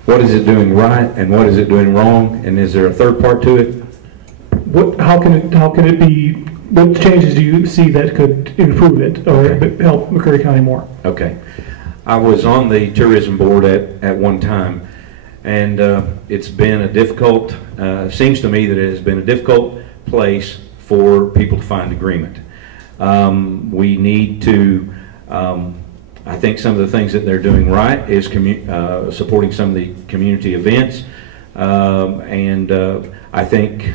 What is it doing right and what is it doing wrong? And is there a third part to it? How can it be, what changes do you see that could improve it or help McCreary County more? Okay. I was on the tourism board at one time, and it's been a difficult, seems to me that it has been a difficult place for people to find agreement. We need to, I think some of the things that they're doing right is supporting some of the community events, and I think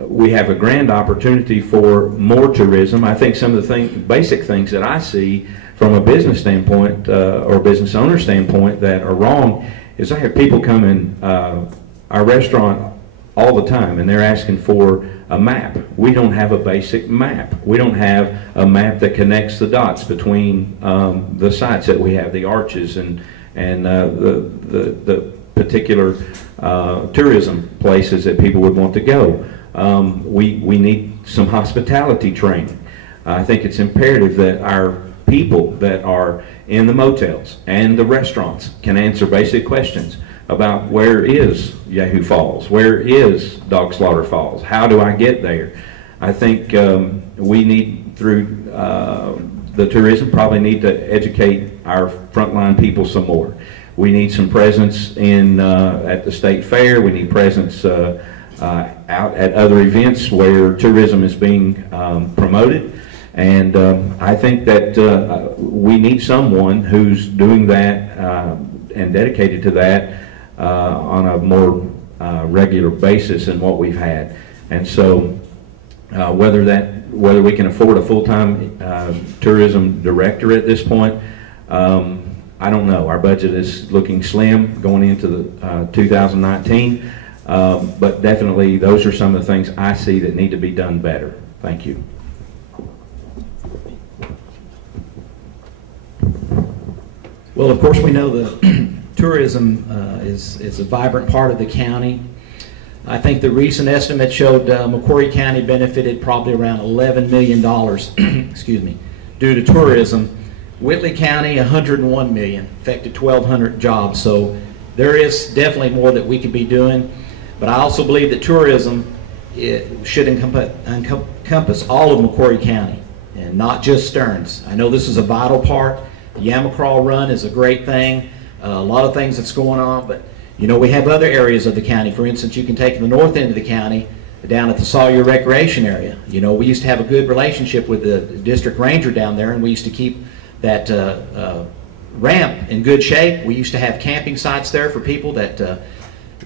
we have a grand opportunity for more tourism. I think some of the basic things that I see from a business standpoint or business owner standpoint that are wrong is I have people come in our restaurant all the time and they're asking for a map. We don't have a basic map. We don't have a map that connects the dots between the sites that we have, the arches and the particular tourism places that people would want to go. We need some hospitality training. I think it's imperative that our people that are in the motels and the restaurants can answer basic questions about where is Yahoo Falls, where is Dog Slaughter Falls, how do I get there? I think we need, through the tourism, probably need to educate our frontline people some more. We need some presence in at the state fair. We need presence out at other events where tourism is being promoted. And I think that we need someone who's doing that and dedicated to that on a more regular basis than what we've had. And so whether we can afford a full-time tourism director at this point, I don't know. Our budget is looking slim going into the 2019, but definitely those are some of the things I see that need to be done better. Thank you. Well, of course, we know that tourism is a vibrant part of the county. I think the recent estimate showed McCreary County benefited probably around $11 million excuse me, due to tourism. Whitley County, $101 million, affected 1,200 jobs. So there is definitely more that we could be doing. But I also believe that tourism should encompass all of McCreary County and not just Stearns. I know this is a vital part. The Yamacraw Run is a great thing. A lot of things that's going on, but you know, we have other areas of the county. For instance, you can take the north end of the county down at the Sawyer Recreation area. You know, we used to have a good relationship with the district ranger down there, and we used to keep that ramp in good shape. We used to have camping sites there for people that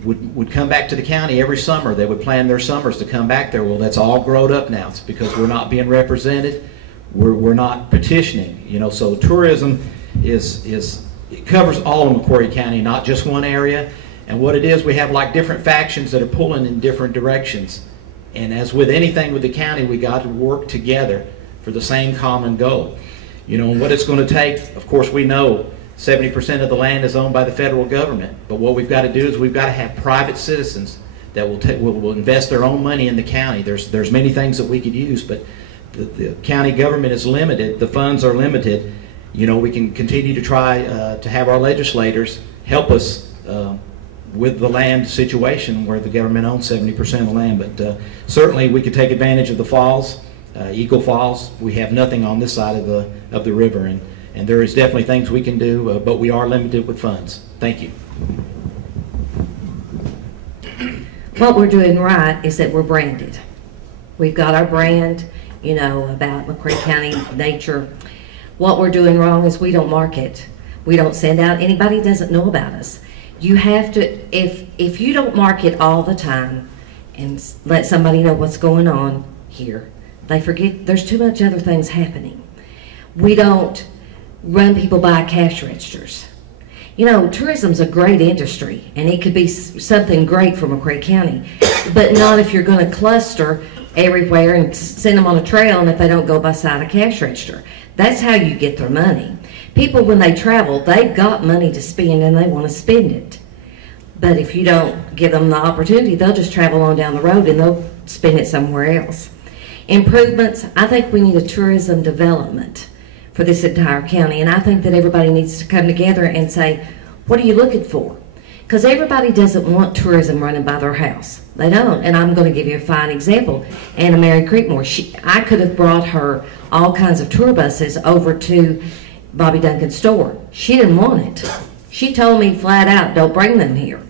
would come back to the county every summer. They would plan their summers to come back there. Well, that's all grown up now. It's because we're not being represented. We're not petitioning. You know, so tourism it covers all of McCreary County, not just one area. And what it is, we have like different factions that are pulling in different directions. And as with anything with the county, we got to work together for the same common goal. You know, what it's going to take, of course, we know 70% of the land is owned by the federal government. But what we've got to do is we've got to have private citizens that will invest their own money in the county. There's many things that we could use, but the county government is limited. The funds are limited. You know, we can continue to try to have our legislators help us with the land situation where the government owns 70% of the land. But certainly we could take advantage of the falls, Eagle Falls. We have nothing on this side of the river, and there is definitely things we can do, but we are limited with funds. Thank you. What we're doing right is that we're branded. We've got our brand, you know, about McCreary County nature. What we're doing wrong is we don't market. We don't send out, anybody doesn't know about us. You have to, if you don't market all the time and let somebody know what's going on here, they forget there's too much other things happening. We don't run people by cash registers. You know, tourism's a great industry, and it could be something great for McCreary County, but not if you're going to cluster everywhere and send them on a trail, and if they don't go beside a cash register. That's how you get their money. People, when they travel, they've got money to spend, and they want to spend it. But if you don't give them the opportunity, they'll just travel on down the road, and they'll spend it somewhere else. Improvements, I think we need a tourism development for this entire county, and I think that everybody needs to come together and say, what are you looking for? Because everybody doesn't want tourism running by their house. They don't, and I'm going to give you a fine example. Anna Mary Creekmore, I could have brought her all kinds of tour buses over to Bobby Duncan's store. She didn't want it. She told me flat out, don't bring them here.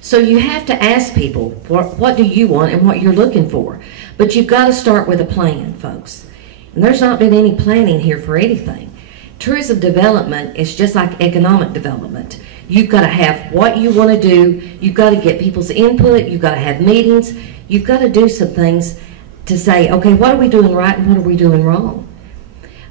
So you have to ask people, what do you want and what you're looking for? But you've got to start with a plan, folks. And there's not been any planning here for anything. Tourism development is just like economic development. You've got to have what you want to do. You've got to get people's input. You've got to have meetings. You've got to do some things to say, okay, what are we doing right and what are we doing wrong?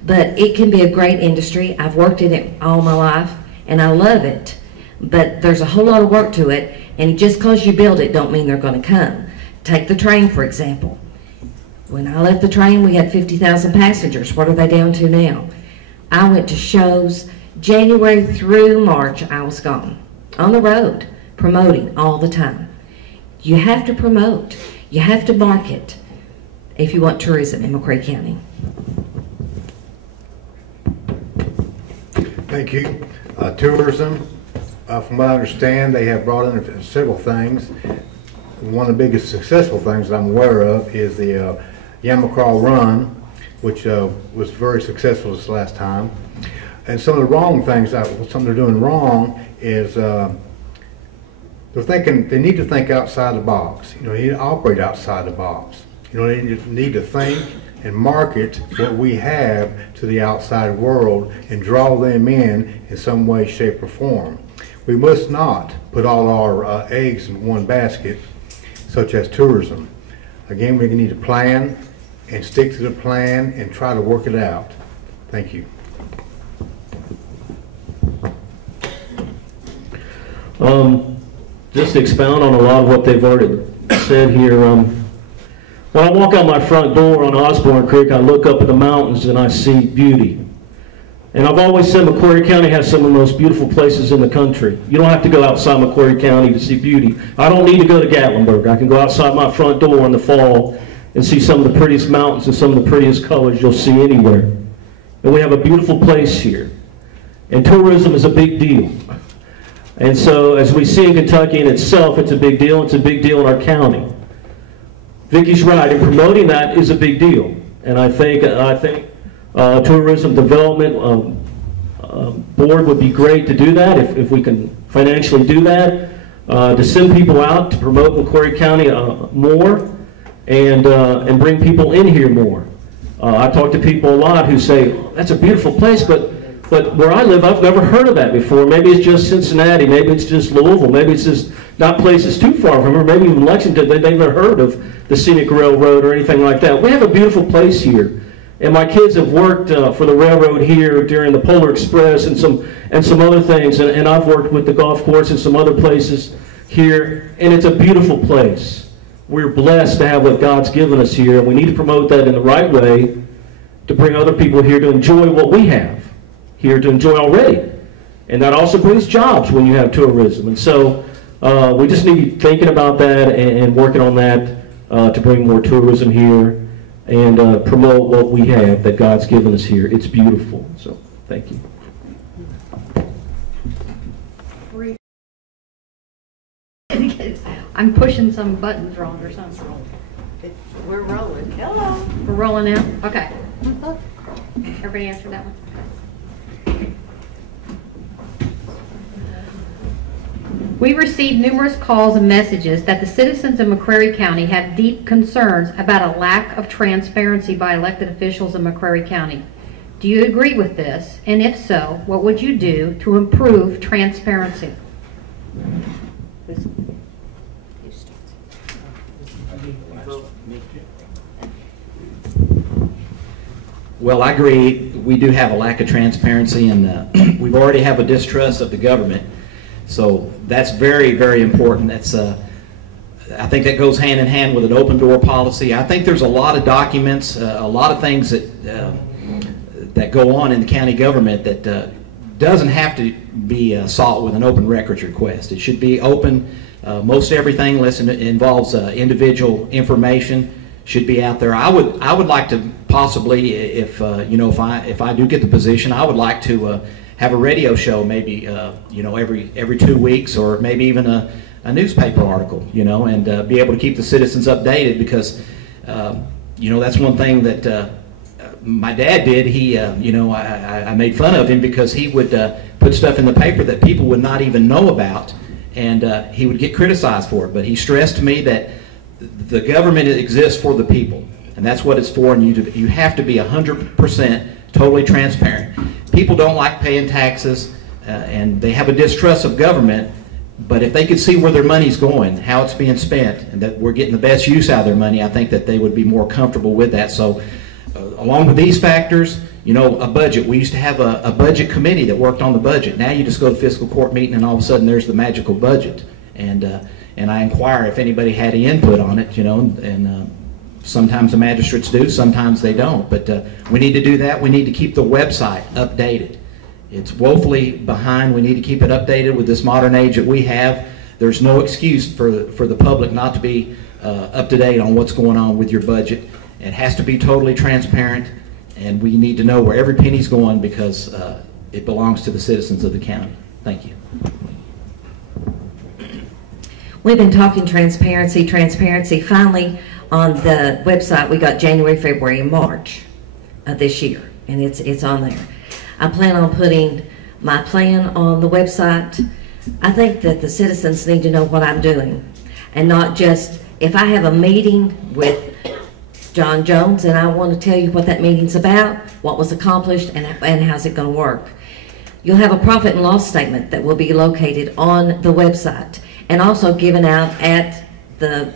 But it can be a great industry. I've worked in it all my life, and I love it. But there's a whole lot of work to it, and just because you build it don't mean they're going to come. Take the train, for example. When I left the train, we had 50,000 passengers. What are they down to now? I went to shows. January through March, I was gone. On the road, promoting all the time. You have to promote. You have to market if you want tourism in McCreary County. Thank you. Tourism, from what I understand, they have brought in several things. One of the biggest successful things that I'm aware of is the Yamacraw Run, which was very successful this last time. And some of the wrong things, something they're doing wrong is they need to think outside the box. You know, they need to operate outside the box. You know, they need to think and market what we have to the outside world and draw them in some way, shape, or form. We must not put all our eggs in one basket, such as tourism. Again, we need to plan and stick to the plan and try to work it out. Thank you. Just to expound on a lot of what they've already said here. When I walk out my front door on Osborne Creek, I look up at the mountains and I see beauty. And I've always said McCreary County has some of the most beautiful places in the country. You don't have to go outside McCreary County to see beauty. I don't need to go to Gatlinburg. I can go outside my front door in the fall and see some of the prettiest mountains and some of the prettiest colors you'll see anywhere. And we have a beautiful place here. And tourism is a big deal. And so as we see in Kentucky in itself, it's a big deal. It's a big deal in our county. Vicky's right, and promoting that is a big deal. And I think tourism development board would be great to do that if we can financially do that, to send people out to promote McCreary County more and bring people in here more. I talk to people a lot who say, that's a beautiful place, but But where I live, I've never heard of that before. Maybe it's just Cincinnati, maybe it's just Louisville, maybe it's just not places too far from here, maybe even Lexington. They've never heard of the Scenic Railroad or anything like that. We have a beautiful place here. And my kids have worked for the railroad here during the Polar Express and some other things. And I've worked with the golf course and some other places here. And it's a beautiful place. We're blessed to have what God's given us here. And we need to promote that in the right way to bring other people here to enjoy what we have here to enjoy already. And that also brings jobs when you have tourism. And so we just need to be thinking about that and working on that to bring more tourism here and promote what we have that God's given us here. It's beautiful. So thank you. I'm pushing some buttons wrong or something. We're rolling. Hello. We're rolling now? Okay. Everybody answered that one? We received numerous calls and messages that the citizens of McCreary County have deep concerns about a lack of transparency by elected officials in McCreary County. Do you agree with this? And if so, what would you do to improve transparency? Well, I agree. We do have a lack of transparency, and we've already have a distrust of the government. So that's very, very important. That's I think that goes hand in hand with an open door policy. I think there's a lot of documents, a lot of things that go on in the county government that doesn't have to be sought with an open records request. It should be open. Most everything, unless it involves individual information, should be out there. I would like to possibly, if if I do get the position, I would like to have a radio show, maybe every 2 weeks, or maybe even a newspaper article, and be able to keep the citizens updated, because that's one thing that my dad did. He I made fun of him because he would put stuff in the paper that people would not even know about, and he would get criticized for it. But he stressed to me that the government exists for the people, and that's what it's for, and you have to be 100% totally transparent. People don't like paying taxes, and they have a distrust of government, but if they could see where their money's going, how it's being spent, and that we're getting the best use out of their money, I think that they would be more comfortable with that. So along with these factors, a budget. We used to have a budget committee that worked on the budget. Now you just go to fiscal court meeting and all of a sudden there's the magical budget. And I inquire if anybody had any input on it, and sometimes the magistrates do, sometimes they don't. But we need to do that. We need to keep the website updated. It's woefully behind. We need to keep it updated with this modern age that we have. There's no excuse for the public not to be up to date on what's going on with your budget. It has to be totally transparent, and we need to know where every penny's going, because it belongs to the citizens of the county. Thank you. We've been talking transparency. Finally, on the website, we got January, February, and March of this year, and it's on there. I plan on putting my plan on the website. I think that the citizens need to know what I'm doing, and not just, if I have a meeting with John Jones and I want to tell you what that meeting's about, what was accomplished, and how's it going to work. You'll have a profit and loss statement that will be located on the website, and also given out at the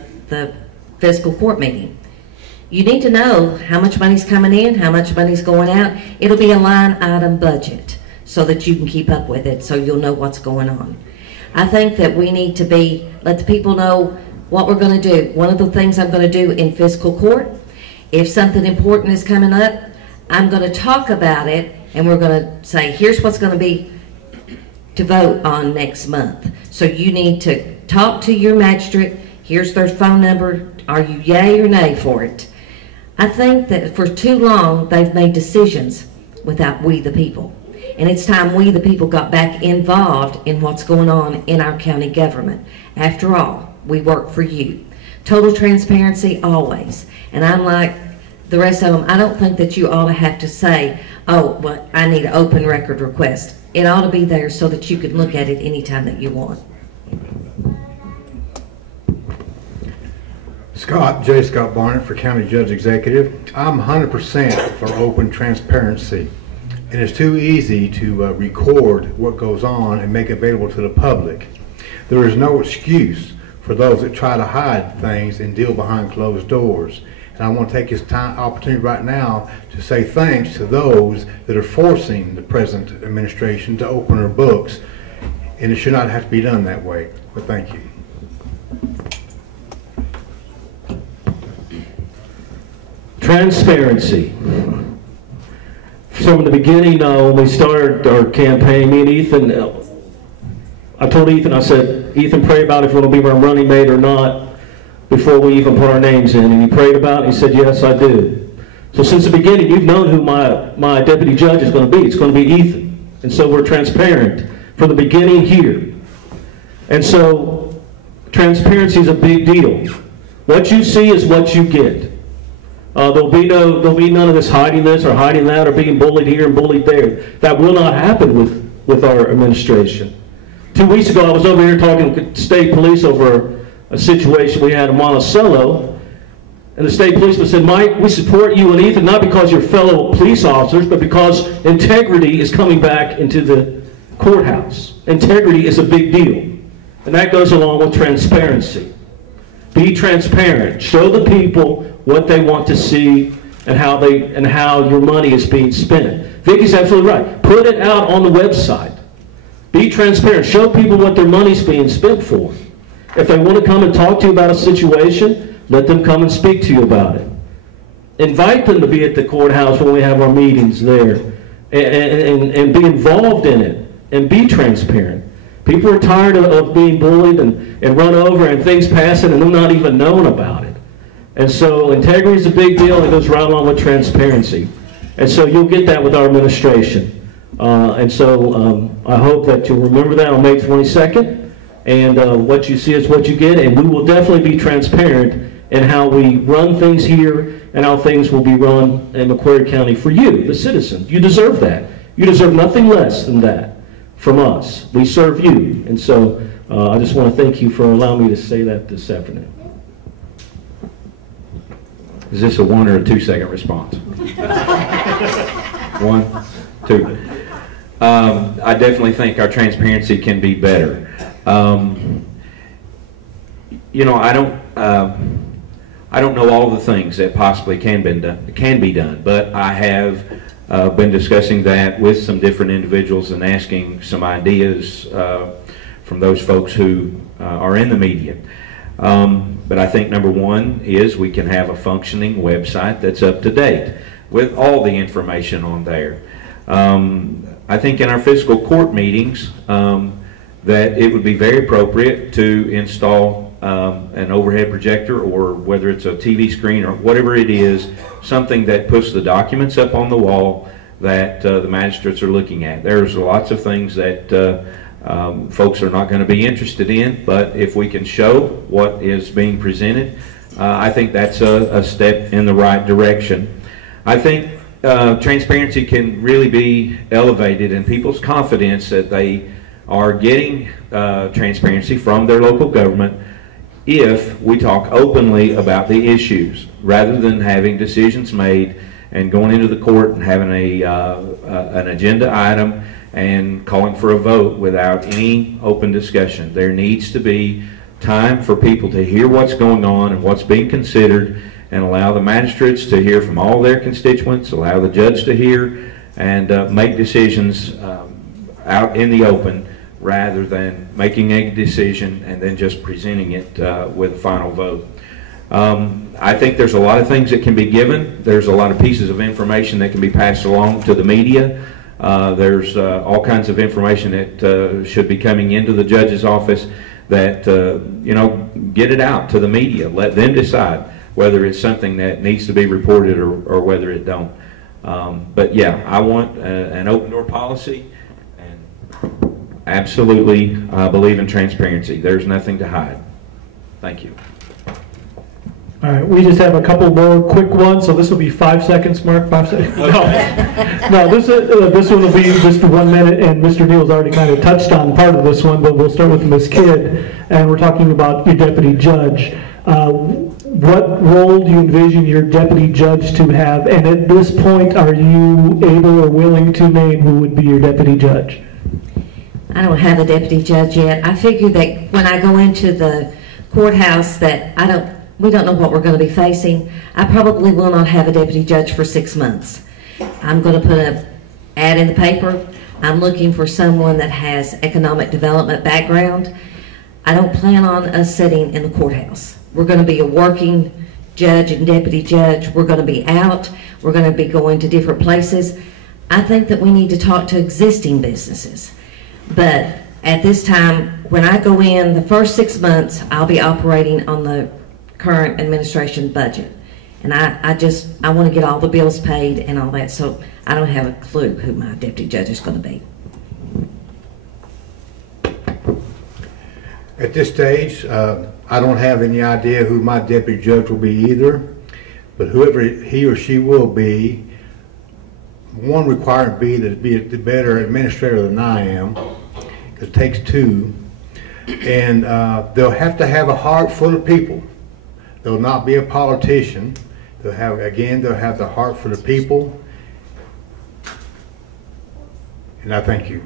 fiscal court meeting. You need to know how much money's coming in, how much money's going out. It'll be a line item budget so that you can keep up with it, so you'll know what's going on. I think that we need to let the people know what we're going to do. One of the things I'm going to do in fiscal court, if something important is coming up, I'm going to talk about it, and we're going to say, here's what's going to be to vote on next month. So you need to talk to your magistrate. Here's their phone number. Are you yay or nay for it? I think that for too long they've made decisions without we the people. And it's time we the people got back involved in what's going on in our county government. After all, we work for you. Total transparency always. And I'm like the rest of them, I don't think that you ought to have to say, oh, well, I need an open record request. It ought to be there so that you can look at it anytime that you want. J. Scott Barnett for County Judge Executive. I'm 100% for open transparency. and it's too easy to record what goes on and make it available to the public. There is no excuse for those that try to hide things and deal behind closed doors. And I want to take this opportunity right now to say thanks to those that are forcing the present administration to open their books, and it should not have to be done that way. But thank you. Transparency. From the beginning, when we started our campaign, me and Ethan, I told Ethan, I said, Ethan, pray about if we're going to be our running mate or not before we even put our names in. And he prayed about it, and he said, yes, I do. So since the beginning, you've known who my deputy judge is going to be. It's going to be Ethan. And so we're transparent from the beginning here. And so transparency is a big deal. What you see is what you get. There'll be none of this hiding this or hiding that or being bullied here and bullied there. That will not happen with our administration. 2 weeks ago, I was over here talking to state police over a situation we had in Monticello, and the state policeman said, Mike, we support you and Ethan not because you're fellow police officers, but because integrity is coming back into the courthouse. Integrity is a big deal, and that goes along with transparency. Be transparent. Show the people what they want to see and how your money is being spent. Vicky's absolutely right. Put it out on the website. Be transparent. Show people what their money's being spent for. If they want to come and talk to you about a situation, let them come and speak to you about it. Invite them to be at the courthouse when we have our meetings there and be involved in it and be transparent. People are tired of being bullied and run over and things passing and them not even knowing about it. And so integrity is a big deal, and it goes right along with transparency. And so you'll get that with our administration. And so I hope that you'll remember that on May 22nd. And what you see is what you get. And we will definitely be transparent in how we run things here and how things will be run in McCreary County for you, the citizens. You deserve that. You deserve nothing less than that from us. We serve you. And so I just want to thank you for allowing me to say that this afternoon. Is this a 1 or a 2 second response? 1, 2. I definitely think our transparency can be better. You know, I don't know all the things that possibly can be done, but I have been discussing that with some different individuals and asking some ideas from those folks who are in the media. But I think number one is we can have a functioning website that's up to date with all the information on there. I think in our fiscal court meetings that it would be very appropriate to install an overhead projector, or whether it's a TV screen or whatever it is, something that puts the documents up on the wall that the magistrates are looking at. There's lots of things that folks are not going to be interested in, but if we can show what is being presented, I think that's a step in the right direction. I think transparency can really be elevated in people's confidence that they are getting transparency from their local government if we talk openly about the issues, rather than having decisions made and going into the court and having an agenda item and calling for a vote without any open discussion. There needs to be time for people to hear what's going on and what's being considered, and allow the magistrates to hear from all their constituents, allow the judge to hear, and make decisions out in the open, rather than making a decision and then just presenting it with a final vote. I think there's a lot of things that can be given. There's a lot of pieces of information that can be passed along to the media. There's all kinds of information that should be coming into the judge's office that, you know, get it out to the media. Let them decide whether it's something that needs to be reported or whether it don't. But yeah, I want an open door policy, and absolutely believe in transparency. There's nothing to hide. Thank you. All right, we just have a couple more quick ones, so this will be 5 seconds, Mark, 5 seconds? No, this one will be just 1 minute, and Mr. Neal's already kind of touched on part of this one, but we'll start with Ms. Kidd, and we're talking about your deputy judge. what role do you envision your deputy judge to have? And at this point, are you able or willing to name who would be your deputy judge? I don't have a deputy judge yet. I figure that when I go into the courthouse that we don't know what we're going to be facing. I probably will not have a deputy judge for 6 months. I'm going to put an ad in the paper. I'm looking for someone that has economic development background. I don't plan on us sitting in the courthouse. We're going to be a working judge and deputy judge. We're going to be out. We're going to be going to different places. I think that we need to talk to existing businesses. But at this time, when I go in, the first 6 months, I'll be operating on the current administration budget. And I want to get all the bills paid and all that, so I don't have a clue who my deputy judge is going to be. At this stage, I don't have any idea who my deputy judge will be either, but whoever he or she will be, one requirement be that be a better administrator than I am. It takes two, and they'll have to have a heart full of people. They'll not be a politician. They'll have the heart for the people, and I thank you.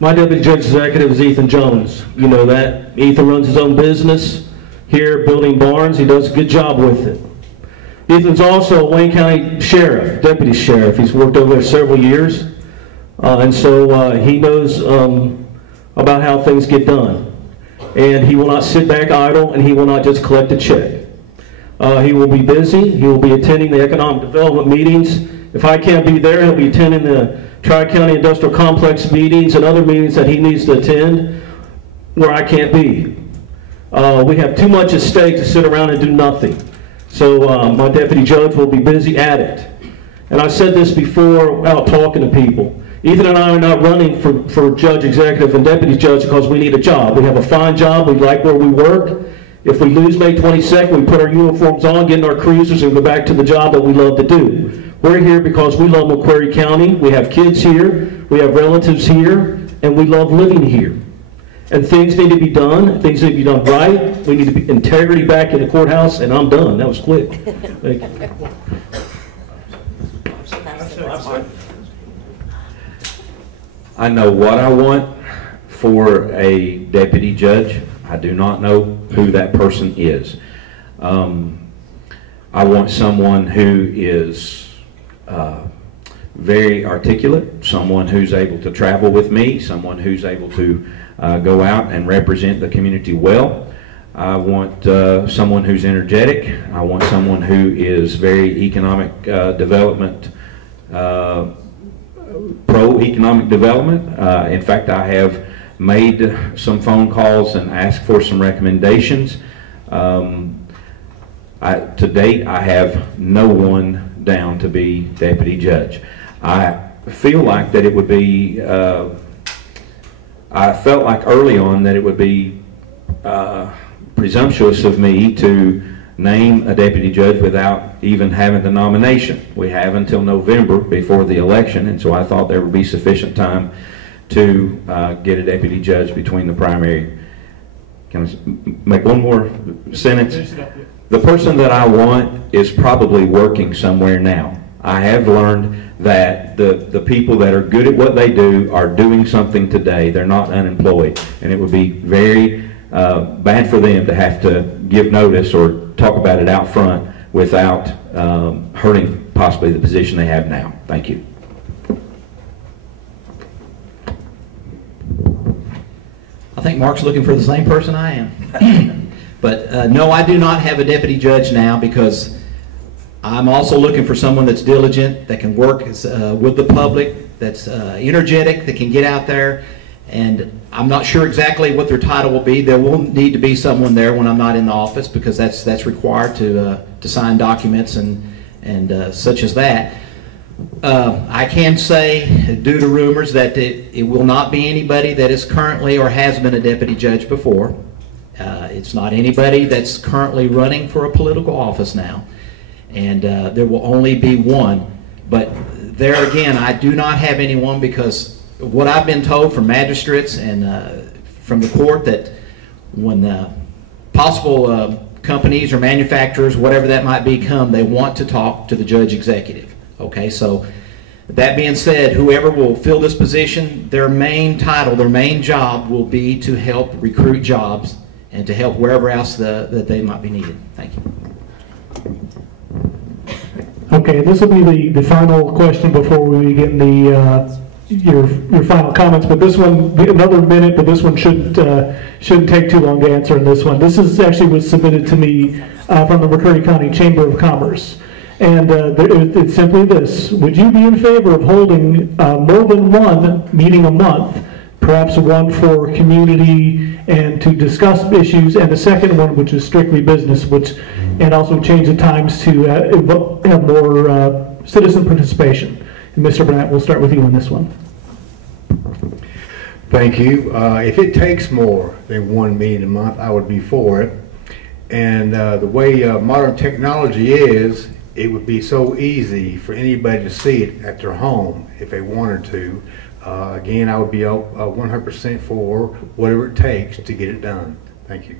My deputy judge executive is Ethan Jones. You know that. Ethan runs his own business here, building barns. He does a good job with it. Ethan's also a Wayne County sheriff, deputy sheriff. He's worked over there several years, and so he knows about how things get done. And he will not sit back idle, and he will not just collect a check. He will be busy. He will be attending the economic development meetings. If I can't be there, he'll be attending the Tri-County Industrial Complex meetings and other meetings that he needs to attend where I can't be. We have too much at stake to sit around and do nothing. So my deputy judge will be busy at it. And I said this before out talking to people. Ethan and I are not running for judge executive and deputy judge because we need a job. We have a fine job. We like where we work. If we lose May 22nd, we put our uniforms on, get in our cruisers, and go back to the job that we love to do. We're here because we love McCreary County. We have kids here. We have relatives here. And we love living here. And things need to be done. Things need to be done right. We need to be integrity back in the courthouse. And I'm done. That was quick. Thank you. I know what I want for a deputy judge. I do not know who that person is. I want someone who is very articulate, someone who's able to travel with me, someone who's able to go out and represent the community well. I want someone who's energetic. I want someone who is very economic development, pro-economic development. In fact, I have made some phone calls and asked for some recommendations. To date, I have no one down to be deputy judge. I feel like that it would be, I felt like early on that it would be presumptuous of me to name a deputy judge without even having the nomination. We have until November before the election, and so I thought there would be sufficient time to get a deputy judge between the primary. Can I make one more sentence? The person that I want is probably working somewhere now. I have learned that the people that are good at what they do are doing something today. They're not unemployed, and it would be very bad for them to have to give notice or talk about it out front without hurting possibly the position they have now. Thank you. I think Mark's looking for the same person I am. But no, I do not have a deputy judge now because I'm also looking for someone that's diligent, that can work with the public, that's energetic, that can get out there. And I'm not sure exactly what their title will be. There will need to be someone there when I'm not in the office because that's required to sign documents and such as that. I can say, due to rumors, that it will not be anybody that is currently or has been a deputy judge before. It's not anybody that's currently running for a political office now. And there will only be one. But there again, I do not have anyone because what I've been told from magistrates and from the court that when possible companies or manufacturers, whatever that might be, come, they want to talk to the judge executive. Okay, so that being said, whoever will fill this position, their main title, their main job will be to help recruit jobs and to help wherever else that they might be needed. Thank you. Okay, this will be the final question before we begin your final comments. But this one, another minute, but this one shouldn't take too long to answer in this one. This is actually was submitted to me from the McCreary County Chamber of Commerce. And it's simply this: would you be in favor of holding more than one meeting a month, perhaps one for community and to discuss issues, and the second one, which is strictly business, and also change the times to have more citizen participation? And Mr. Brandt, we'll start with you on this one. Thank you. If it takes more than one meeting a month, I would be for it. And the way modern technology is, it would be so easy for anybody to see it at their home if they wanted to. Again, I would be 100% for whatever it takes to get it done. Thank you.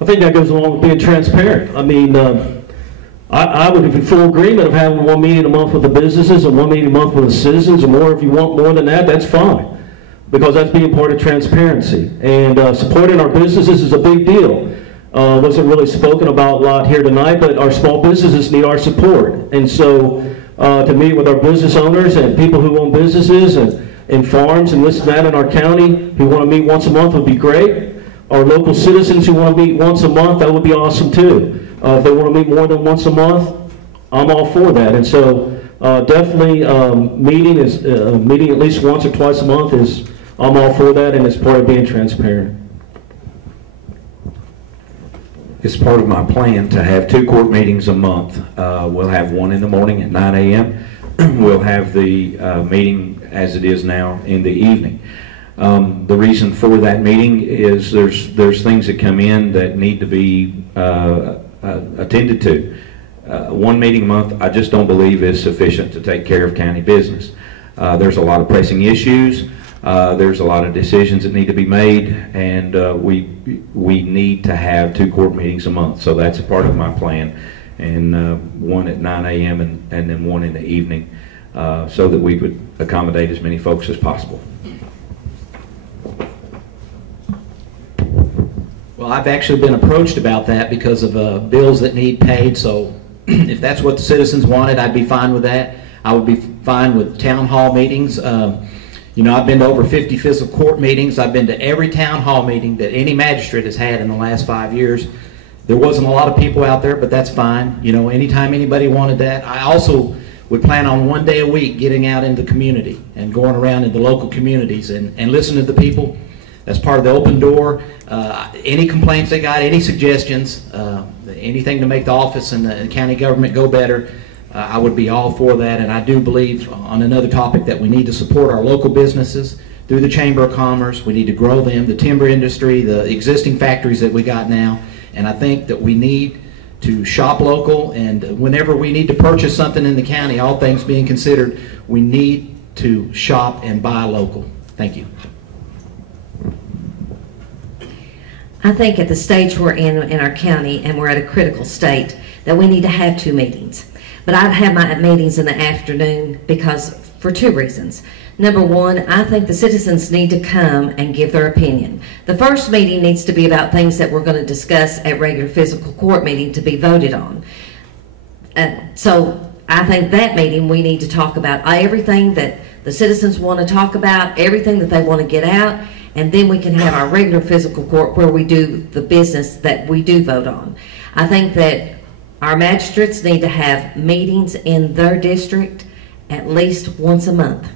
I think that goes along with being transparent. I mean, I would be in full agreement of having one meeting a month with the businesses and one meeting a month with the citizens, or more. If you want more than that, that's fine, because that's being part of transparency. And supporting our businesses is a big deal. Wasn't really spoken about a lot here tonight, but our small businesses need our support. And so to meet with our business owners and people who own businesses and farms and this and that in our county who want to meet once a month would be great. Our local citizens who want to meet once a month, that would be awesome too. If they want to meet more than once a month, I'm all for that. And so definitely meeting at least once or twice a month I'm all for that, and it's part of being transparent. It's part of my plan to have 2 court meetings a month. We'll have one in the morning at 9 a.m. We'll have the meeting as it is now in the evening. The reason for that meeting is there's things that come in that need to be attended to. One meeting a month, I just don't believe is sufficient to take care of county business. There's a lot of pressing issues. There's a lot of decisions that need to be made, and we need to have 2 court meetings a month. So that's a part of my plan, and one at 9 a.m. and then one in the evening, so that we could accommodate as many folks as possible. Well, I've actually been approached about that because of bills that need paid. So if that's what the citizens wanted, I'd be fine with that. I would be fine with town hall meetings. You know, I've been to over 50 fiscal court meetings. I've been to every town hall meeting that any magistrate has had in the last 5 years. There wasn't a lot of people out there, but that's fine. You know, anytime anybody wanted that. I also would plan on 1 day a week getting out into the community and going around in the local communities and listening to the people. That's part of the open door. Any complaints they got, any suggestions, anything to make the office and the county government go better, I would be all for that. And I do believe on another topic that we need to support our local businesses through the Chamber of Commerce. We need to grow them, the timber industry, the existing factories that we got now. And I think that we need to shop local, and whenever we need to purchase something in the county, all things being considered, we need to shop and buy local. Thank you. I think at the stage we're in our county, and we're at a critical state, that we need to have 2 meetings. But I'd have my meetings in the afternoon for 2 reasons. Number one, I think the citizens need to come and give their opinion. The first meeting needs to be about things that we're going to discuss at regular physical court meeting to be voted on. So I think that meeting we need to talk about everything that the citizens want to talk about, everything that they want to get out, and then we can have our regular physical court where we do the business that we do vote on. I think that our magistrates need to have meetings in their district at least once a month.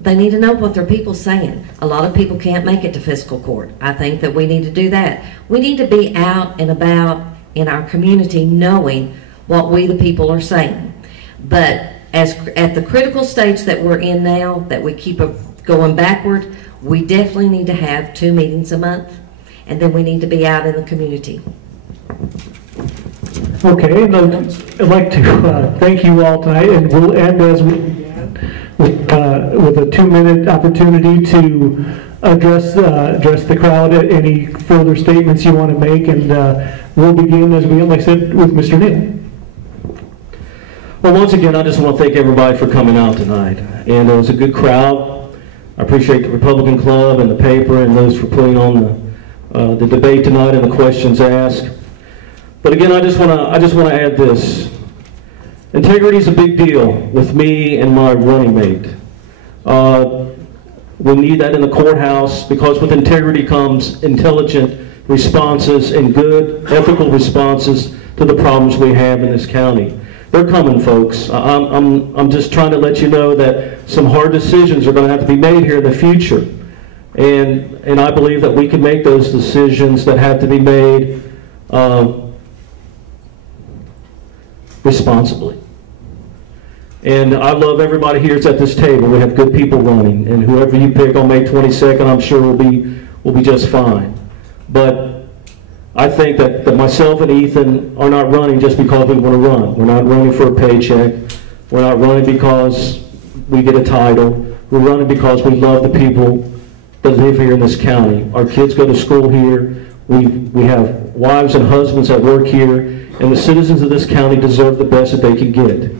They need to know what their people's saying. A lot of people can't make it to fiscal court. I think that we need to do that. We need to be out and about in our community knowing what we the people are saying. But at the critical stage that we're in now, that we keep going backward, we definitely need to have 2 meetings a month, and then we need to be out in the community. Okay, and I'd like to thank you all tonight, and we'll end as we began with a 2-minute opportunity to address the crowd. Any further statements you want to make, and we'll begin, as we like I said, with Mr. Neal. Well, once again, I just want to thank everybody for coming out tonight. And it was a good crowd. I appreciate the Republican Club and the paper and those for putting on the debate tonight and the questions asked. But again, I just want to add this. Integrity is a big deal with me and my running mate. We need that in the courthouse, because with integrity comes intelligent responses and good ethical responses to the problems we have in this county. They're coming, folks. I'm just trying to let you know that some hard decisions are going to have to be made here in the future. And I believe that we can make those decisions that have to be made responsibly. And I love everybody here at this table. We have good people running, and whoever you pick on May 22nd, I'm sure will be just fine. But I think that myself and Ethan are not running just because we want to run. We're not running for a paycheck. We're not running because we get a title. We're running because we love the people that live here in this county. Our kids go to school here. We have wives and husbands that work here, and the citizens of this county deserve the best that they can get.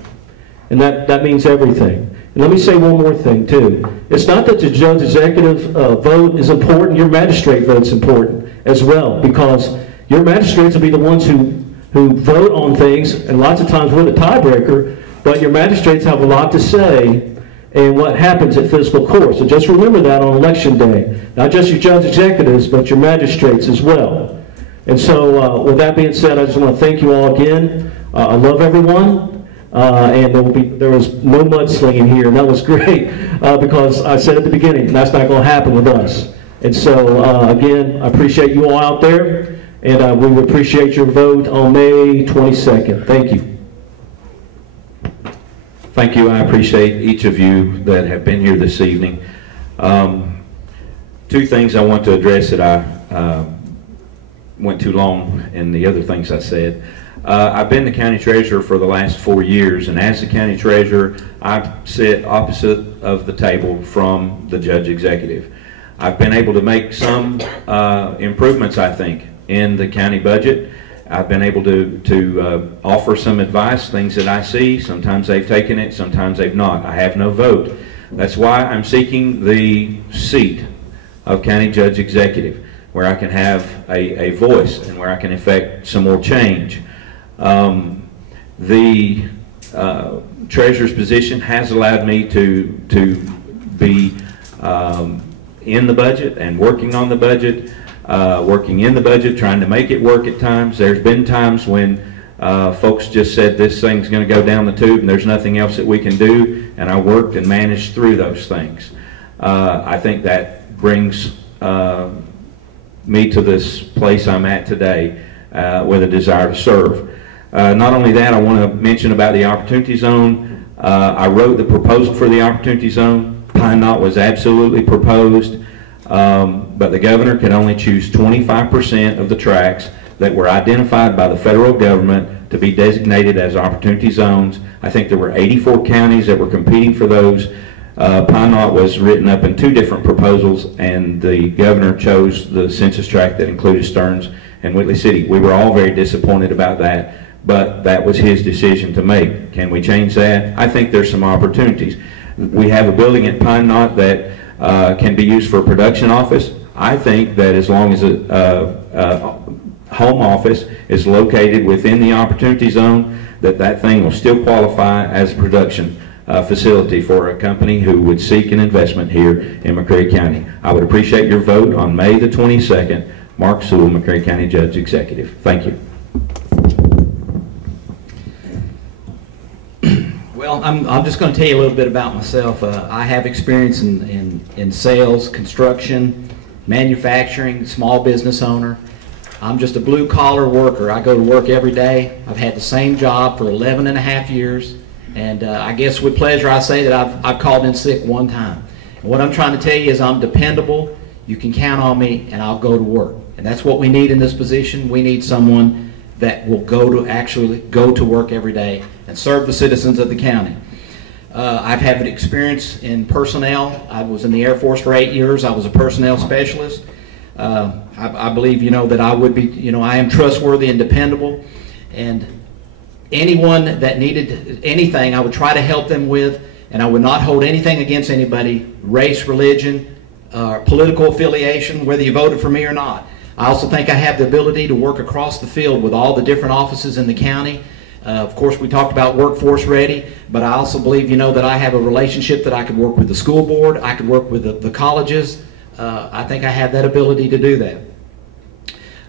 And that means everything. And let me say one more thing, too. It's not that the judge executive vote is important. Your magistrate vote's important as well, because your magistrates will be the ones who vote on things, and lots of times we're the tiebreaker, but your magistrates have a lot to say in what happens at fiscal court. So just remember that on election day. Not just your judge executives, but your magistrates as well. And so with that being said, I just want to thank you all again. I love everyone. And there was no mudslinging here, and that was great, because I said at the beginning, that's not going to happen with us. And so, again, I appreciate you all out there, and we would appreciate your vote on May 22nd. Thank you. Thank you. I appreciate each of you that have been here this evening. Two things I want to address that I went too long in the other things I said. I've been the county treasurer for the last 4 years, and as the county treasurer, I sit opposite of the table from the judge executive. I've been able to make some improvements, I think, in the county budget. I've been able to offer some advice, things that I see. Sometimes they've taken it, sometimes they've not. I have no vote. That's why I'm seeking the seat of county judge executive, where I can have a voice and where I can effect some more change. The treasurer's position has allowed me to be in the budget and working on the budget, working in the budget, trying to make it work at times. There's been times when folks just said this thing's going to go down the tube and there's nothing else that we can do, and I worked and managed through those things. I think that brings me to this place I'm at today with a desire to serve. Not only that, I want to mention about the Opportunity Zone. I wrote the proposal for the Opportunity Zone. Pine Knot was absolutely proposed, but the governor could only choose 25% of the tracts that were identified by the federal government to be designated as Opportunity Zones. I think there were 84 counties that were competing for those. Pine Knot was written up in 2 different proposals, and the governor chose the census tract that included Stearns and Whitley City. We were all very disappointed about that, but that was his decision to make. Can we change that? I think there's some opportunities. We have a building at Pine Knot that can be used for a production office. I think that as long as a home office is located within the Opportunity Zone, that thing will still qualify as a production facility for a company who would seek an investment here in McCreary County. I would appreciate your vote on May the 22nd. Mark Sewell, McCreary County Judge Executive. Thank you. Well, I'm just going to tell you a little bit about myself. I have experience in sales, construction, manufacturing, small business owner. I'm just a blue-collar worker. I go to work every day. I've had the same job for 11 and a half years, and I guess with pleasure I say that I've called in sick one time. And what I'm trying to tell you is I'm dependable. You can count on me, and I'll go to work. And that's what we need in this position. We need someone that will actually go to work every day and serve the citizens of the county. I've had experience in personnel. I was in the Air Force for 8 years. I was a personnel specialist. I believe, that I would be, I am trustworthy and dependable. And anyone that needed anything, I would try to help them with, and I would not hold anything against anybody, race, religion, political affiliation, whether you voted for me or not. I also think I have the ability to work across the field with all the different offices in the county. Of course, we talked about workforce ready, but I also believe, that I have a relationship that I could work with the school board, I could work with the colleges. I think I have that ability to do that.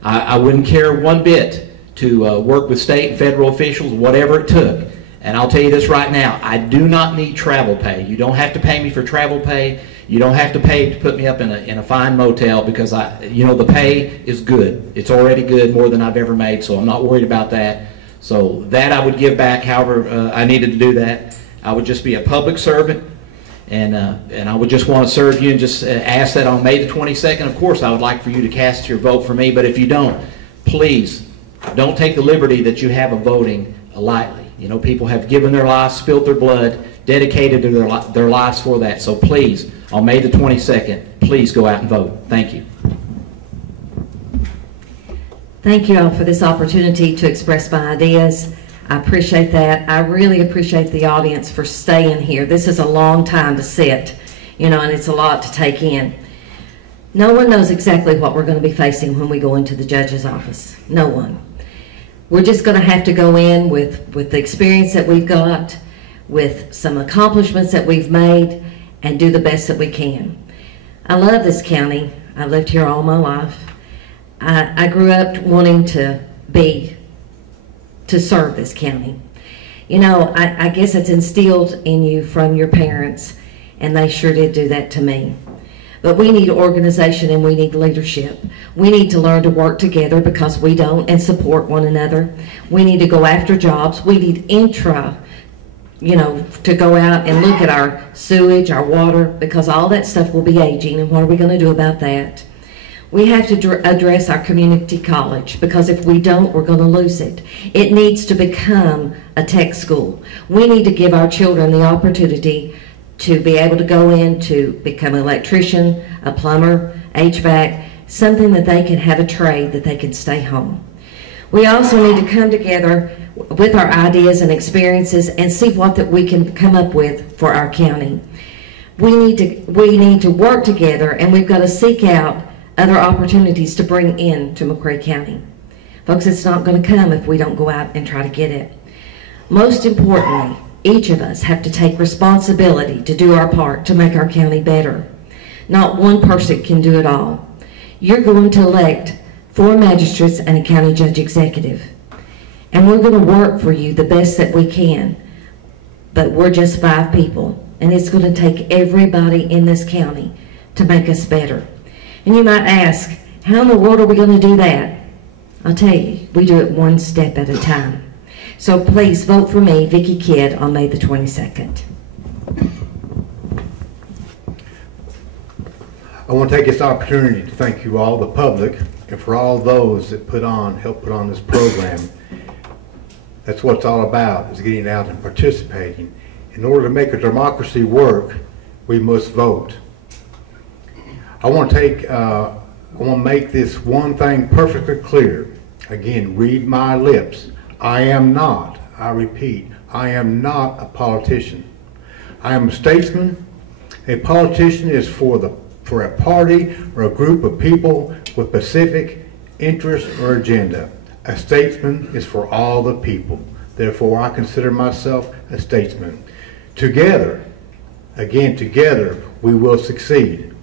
I wouldn't care one bit to work with state and federal officials, whatever it took. And I'll tell you this right now, I do not need travel pay. You don't have to pay me for travel pay. You don't have to pay to put me up in a fine motel, because the pay is good. It's already good, more than I've ever made, so I'm not worried about that. So that I would give back however I needed to do that. I would just be a public servant, and I would just want to serve you, and just ask that on May the 22nd. Of course, I would like for you to cast your vote for me, but if you don't, please don't take the liberty that you have of voting lightly. People have given their lives, spilled their blood, dedicated to their lives for that. So please, on May the 22nd, please go out and vote. Thank you. Thank you all for this opportunity to express my ideas. I appreciate that. I really appreciate the audience for staying here. This is a long time to sit, and it's a lot to take in. No one knows exactly what we're going to be facing when we go into the judge's office. No one. We're just going to have to go in with the experience that we've got, with some accomplishments that we've made, and do the best that we can. I love this county. I've lived here all my life. I grew up wanting to serve this county. I guess it's instilled in you from your parents, and they sure did do that to me. But we need organization and we need leadership. We need to learn to work together, because we don't, and support one another. We need to go after jobs. We need to go out and look at our sewage, our water, because all that stuff will be aging, and what are we going to do about that? We have to address our community college, because if we don't, we're going to lose it. It needs to become a tech school. We need to give our children the opportunity to be able to go in to become an electrician, a plumber, HVAC, something that they can have a trade, that they can stay home. We also need to come together with our ideas and experiences and see what that we can come up with for our county. We need to work together, and we've got to seek out other opportunities to bring in to McCreary County. Folks, it's not going to come if we don't go out and try to get it. Most importantly, each of us have to take responsibility to do our part to make our county better. Not one person can do it all. You're going to elect 4 magistrates and a county judge executive. And we're going to work for you the best that we can. But we're just 5 people. And it's going to take everybody in this county to make us better. And you might ask, how in the world are we going to do that? I'll tell you, we do it one step at a time. So please vote for me, Vicki Kidd, on May the 22nd. I want to take this opportunity to thank you all, the public, and for all those that helped put on this program. That's what it's all about, is getting out and participating. In order to make a democracy work, we must vote. I want to make this one thing perfectly clear. Again, read my lips. I am not, I repeat, I am not a politician. I am a statesman. A politician is for a party or a group of people with specific interest or agenda. A statesman is for all the people. Therefore, I consider myself a statesman. Together, again, together, we will succeed.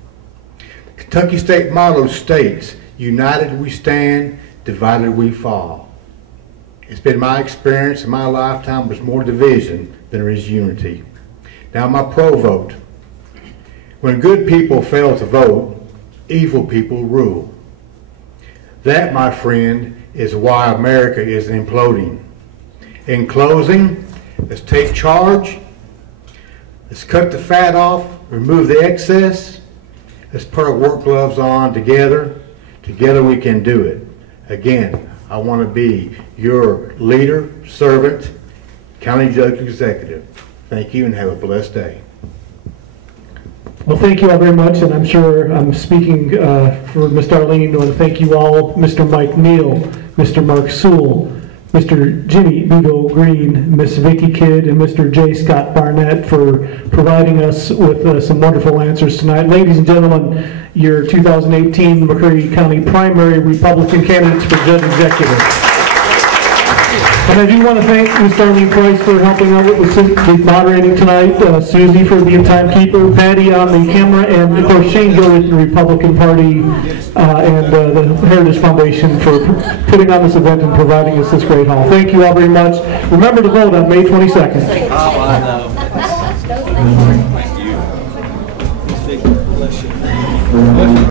The Kentucky State motto states, united we stand, divided we fall. It's been my experience in my lifetime there's more division than there is unity. Now my pro vote. When good people fail to vote, evil people rule. That, my friend, is why America is imploding. In closing, let's take charge. Let's cut the fat off, remove the excess. Let's put our work gloves on together. Together we can do it. Again, I want to be your leader, servant, county judge executive. Thank you and have a blessed day. Well, thank you all very much, and I'm sure I'm speaking for Ms. Darlene. I want to thank you all, Mr. Mike Neal, Mr. Mark Sewell, Mr. Jimmy Bevo Green, Miss Vicki Kidd, and Mr. J. Scott Barnett for providing us with some wonderful answers tonight. Ladies and gentlemen, your 2018 McCreary County primary Republican candidates for Judge Executive. And I do want to thank Ms. Darlene Price for helping out with the moderating tonight, Susie for being timekeeper, Patty on the camera, and of course Shane Gilbert, the Republican Party, and the Heritage Foundation for putting on this event and providing us this great hall. Thank you all very much. Remember to vote on May 22nd. Oh, I know. Thank you. Bless you.